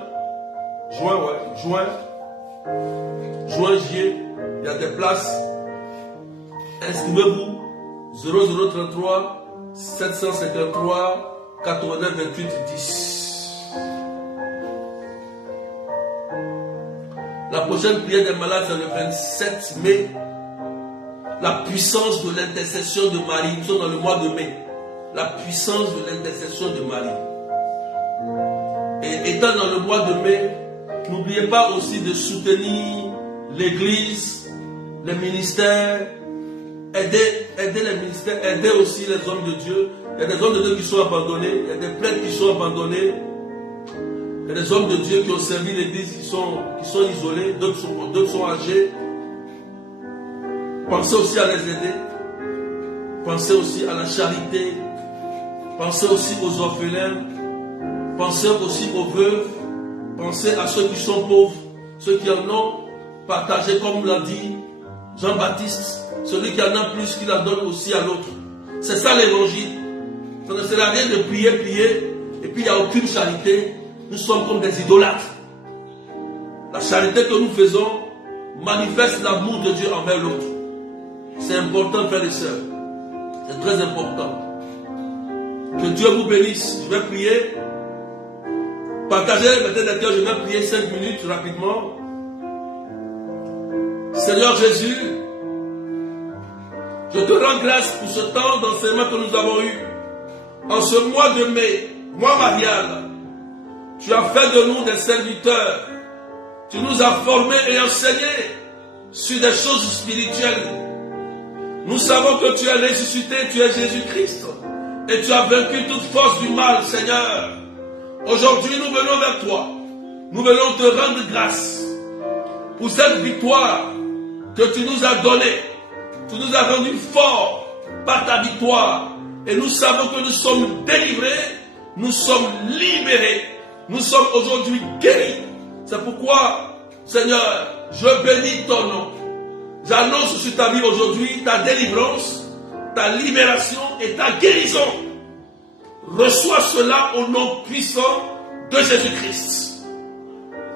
juillet, il y a des places. Inscrivez-vous. 0033 753 80 28 10. La prochaine prière des malades, c'est le 27 mai. La puissance de l'intercession de Marie. Nous sommes dans le mois de mai. La puissance de l'intercession de Marie. Et étant dans le mois de mai, n'oubliez pas aussi de soutenir l'église, les ministères, aider les ministères, aider aussi les hommes de Dieu. Il y a des hommes de Dieu qui sont abandonnés, il y a des prêtres qui sont abandonnés, il y a des hommes de Dieu qui ont servi l'église qui sont isolés, d'autres sont âgés. Pensez aussi à les aider, pensez aussi à la charité, pensez aussi aux orphelins, pensez aussi aux veuves, pensez à ceux qui sont pauvres, ceux qui en ont partagé, comme l'a dit Jean-Baptiste, celui qui en a plus, qui la donne aussi à l'autre. C'est ça l'évangile. Ça ne sert à rien de prier, et puis il n'y a aucune charité. Nous sommes comme des idolâtres. La charité que nous faisons manifeste l'amour de Dieu envers l'autre. C'est important, frères et sœurs. C'est très important. Que Dieu vous bénisse. Je vais prier. Partagez maintenant des cœurs. Je vais prier 5 minutes rapidement. Seigneur Jésus, je te rends grâce pour ce temps d'enseignement que nous avons eu. En ce mois de mai, mois marial, tu as fait de nous des serviteurs. Tu nous as formés et enseignés sur des choses spirituelles. Nous savons que tu es ressuscité, tu es Jésus-Christ. Et tu as vaincu toute force du mal, Seigneur. Aujourd'hui, nous venons vers toi. Nous venons te rendre grâce pour cette victoire que tu nous as donnée. Tu nous as rendus forts par ta victoire. Et nous savons que nous sommes délivrés, nous sommes libérés. Nous sommes aujourd'hui guéris. C'est pourquoi, Seigneur, je bénis ton nom. J'annonce sur ta vie aujourd'hui ta délivrance, ta libération et ta guérison. Reçois cela au nom puissant de Jésus-Christ.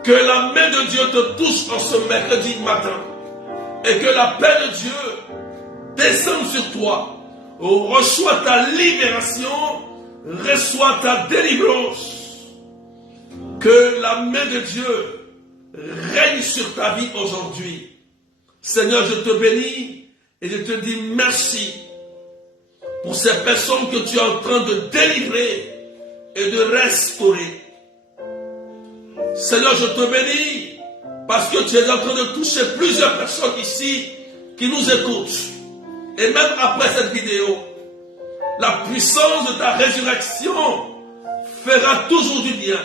Que la main de Dieu te touche en ce mercredi matin. Et que la paix de Dieu descende sur toi. Reçois ta libération. Reçois ta délivrance. Que la main de Dieu règne sur ta vie aujourd'hui. Seigneur, je te bénis et je te dis merci pour ces personnes que tu es en train de délivrer et de restaurer. Seigneur, je te bénis parce que tu es en train de toucher plusieurs personnes ici qui nous écoutent. Et même après cette vidéo, la puissance de ta résurrection fera toujours du bien.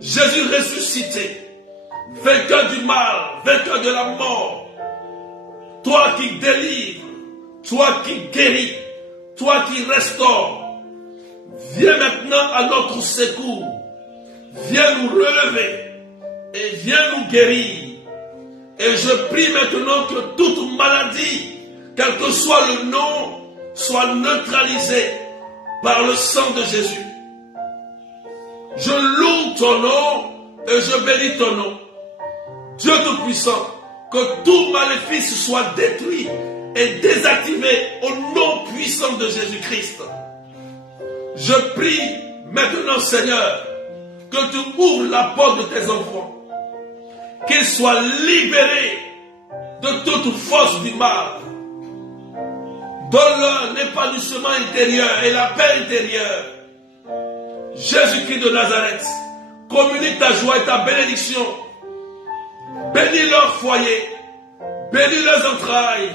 Jésus ressuscité, vainqueur du mal, vainqueur de la mort, toi qui délivres, toi qui guéris, toi qui restaures, viens maintenant à notre secours, viens nous relever et viens nous guérir. Et je prie maintenant que toute maladie, quel que soit le nom, soit neutralisée par le sang de Jésus. Je loue ton nom et je bénis ton nom. Dieu Tout-Puissant, que tout maléfice soit détruit et désactivé au nom puissant de Jésus-Christ. Je prie Maintenant, Seigneur, que tu ouvres la porte de tes enfants, qu'ils soient libérés de toute force du mal. Donne-leur l'épanouissement intérieur et la paix intérieure. Jésus-Christ de Nazareth, communique ta joie et ta bénédiction. Bénis leur foyer, bénis leurs entrailles,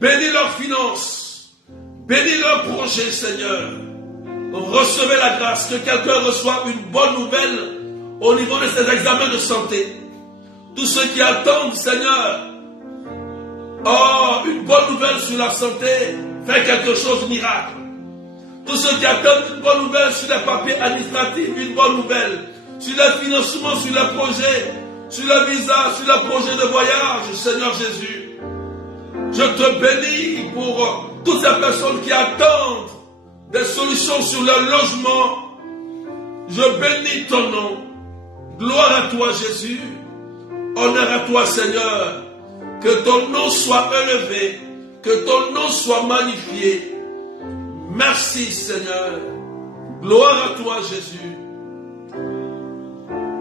bénis leurs finances, bénis leurs projets, Seigneur. Recevez la grâce, que quelqu'un reçoive une bonne nouvelle au niveau de ses examens de santé. Tous ceux qui attendent, Seigneur, une bonne nouvelle sur la santé, fais quelque chose de miracle. Tous ceux qui attendent une bonne nouvelle sur les papiers administratifs, une bonne nouvelle. Sur les financements, sur les projets, sur le visa, sur les projets de voyage, Seigneur Jésus. Je te bénis pour toutes ces personnes qui attendent des solutions sur leur logement. Je bénis ton nom. Gloire à toi, Jésus. Honneur à toi, Seigneur. Que ton nom soit élevé, que ton nom soit magnifié. Merci, Seigneur. Gloire à toi, Jésus.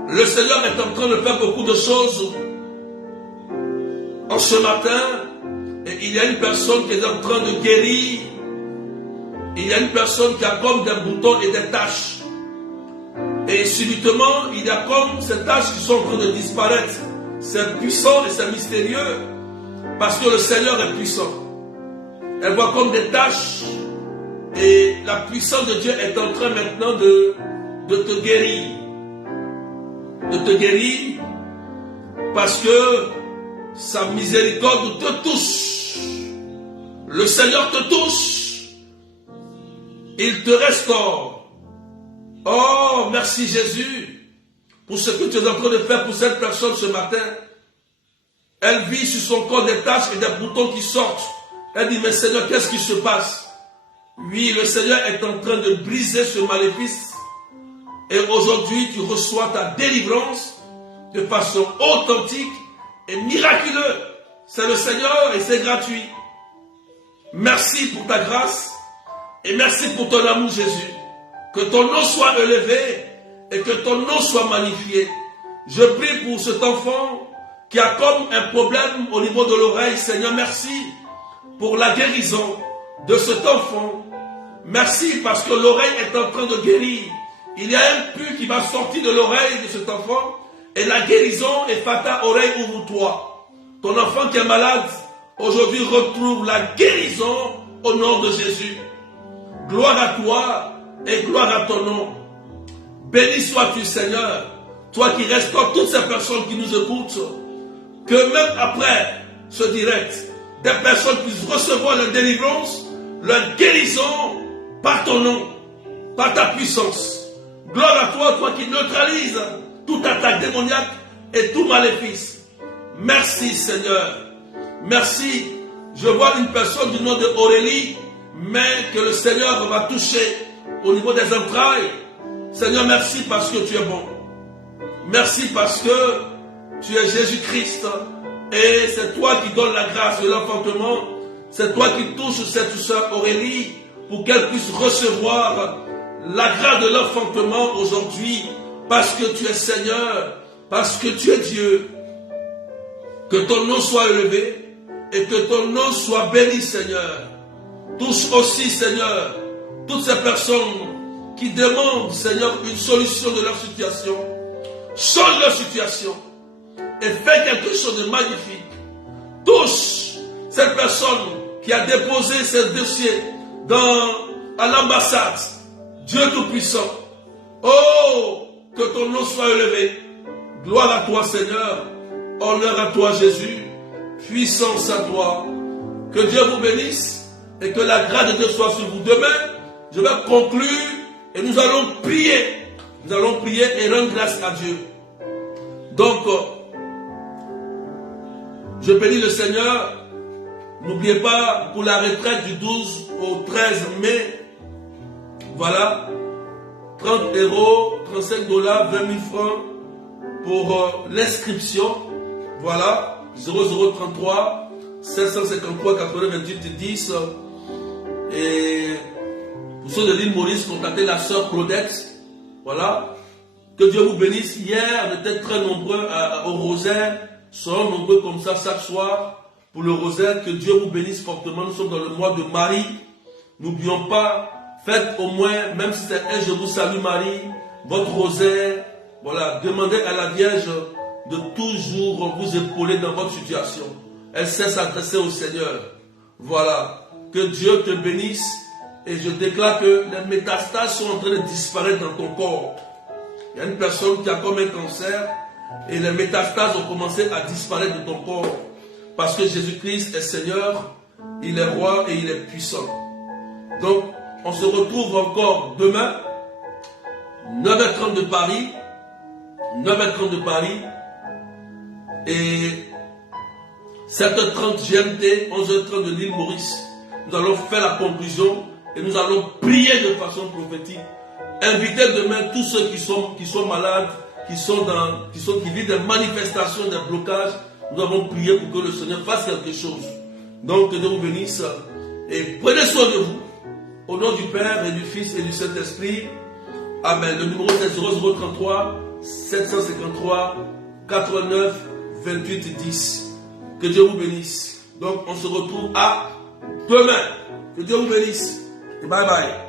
Le Seigneur est en train de faire beaucoup de choses en ce matin. Et il y a une personne qui est en train de guérir. Il y a une personne qui a comme des boutons et des taches. Et subitement, il y a comme ces taches qui sont en train de disparaître. C'est puissant et c'est mystérieux. Parce que le Seigneur est puissant. Elle voit comme des taches. Et la puissance de Dieu est en train maintenant de te guérir. De te guérir. Parce que sa miséricorde te touche. Le Seigneur te touche. Il te restaure. Oh, merci Jésus pour ce que tu es en train de faire pour cette personne ce matin. Elle vit sur son corps des taches et des boutons qui sortent. Elle dit, mais Seigneur, qu'est-ce qui se passe? Oui, le Seigneur est en train de briser ce maléfice. Et aujourd'hui, tu reçois ta délivrance de façon authentique et miraculeuse. C'est le Seigneur et c'est gratuit. Merci pour ta grâce et merci pour ton amour, Jésus. Que ton nom soit élevé et que ton nom soit magnifié. Je prie pour cet enfant qui a comme un problème au niveau de l'oreille. Seigneur, merci pour la guérison de cet enfant. Merci parce que l'oreille est en train de guérir. Il y a un pu qui va sortir de l'oreille de cet enfant et la guérison est fatale. Oreille, ouvre-toi. Ton enfant qui est malade, aujourd'hui retrouve la guérison au nom de Jésus. Gloire à toi et gloire à ton nom. Béni sois-tu, Seigneur, toi qui restaures toutes ces personnes qui nous écoutent, que même après ce direct, des personnes puissent recevoir la délivrance, la guérison par ton nom, par ta puissance. Gloire à toi, toi qui neutralises toute attaque démoniaque et tout maléfice. Merci Seigneur. Merci. Je vois une personne du nom de Aurélie, mais que le Seigneur va toucher au niveau des entrailles. Seigneur, merci parce que tu es bon. Merci parce que tu es Jésus-Christ. Et c'est toi qui donnes la grâce de l'enfantement. C'est toi qui touches cette soeur Aurélie pour qu'elle puisse recevoir la grâce de l'enfantement aujourd'hui. Parce que tu es Seigneur. Parce que tu es Dieu. Que ton nom soit élevé et que ton nom soit béni, Seigneur. Touche aussi, Seigneur, toutes ces personnes qui demandent, Seigneur, une solution de leur situation. Change leur situation et fais quelque chose de magnifique. Touche cette personne qui a déposé ce dossier à l'ambassade. Dieu Tout-Puissant. Oh, que ton nom soit élevé. Gloire à toi, Seigneur. Honneur à toi, Jésus. Puissance à toi. Que Dieu vous bénisse et que la grâce de Dieu soit sur vous. Demain, je vais conclure et nous allons prier. Nous allons prier et rendre grâce à Dieu. Donc, je bénis le Seigneur. N'oubliez pas, pour la retraite du 12 au 13 mai, voilà, 30 €, 35 $, 20 000 francs pour l'inscription. Voilà, 0033 753 80 28 10. Et Pour ceux de l'île Maurice, contactez la sœur Claudette. Voilà. Que Dieu vous bénisse. Hier, on était très nombreux au rosaire. Soyons nombreux comme ça chaque soir pour le rosaire. Que Dieu vous bénisse fortement. Nous sommes dans le mois de Marie. N'oublions pas, faites au moins, même si c'est un Je vous salue Marie, votre rosaire. Voilà, demandez à la Vierge de toujours vous épauler dans votre situation. Elle sait s'adresser au Seigneur. Voilà. Que Dieu te bénisse. Et je déclare que les métastases sont en train de disparaître dans ton corps. Il y a une personne qui a comme un cancer et les métastases ont commencé à disparaître de ton corps. Parce que Jésus-Christ est Seigneur, il est roi et il est puissant. Donc, on se retrouve encore demain, 9h30 de Paris, 9h30 de Paris et 7h30 GMT, 11h30 de l'île Maurice. Nous allons faire la conclusion et nous allons prier de façon prophétique. Invitez demain tous ceux qui sont malades, qui vivent des manifestations, des blocages. Nous avons prié pour que le Seigneur fasse quelque chose. Donc, que Dieu vous bénisse et prenez soin de vous. Au nom du Père et du Fils et du Saint-Esprit. Amen. Le numéro c'est 0033 753 89 28 10. Que Dieu vous bénisse. Donc, on se retrouve à demain. Que Dieu vous bénisse. Et bye bye.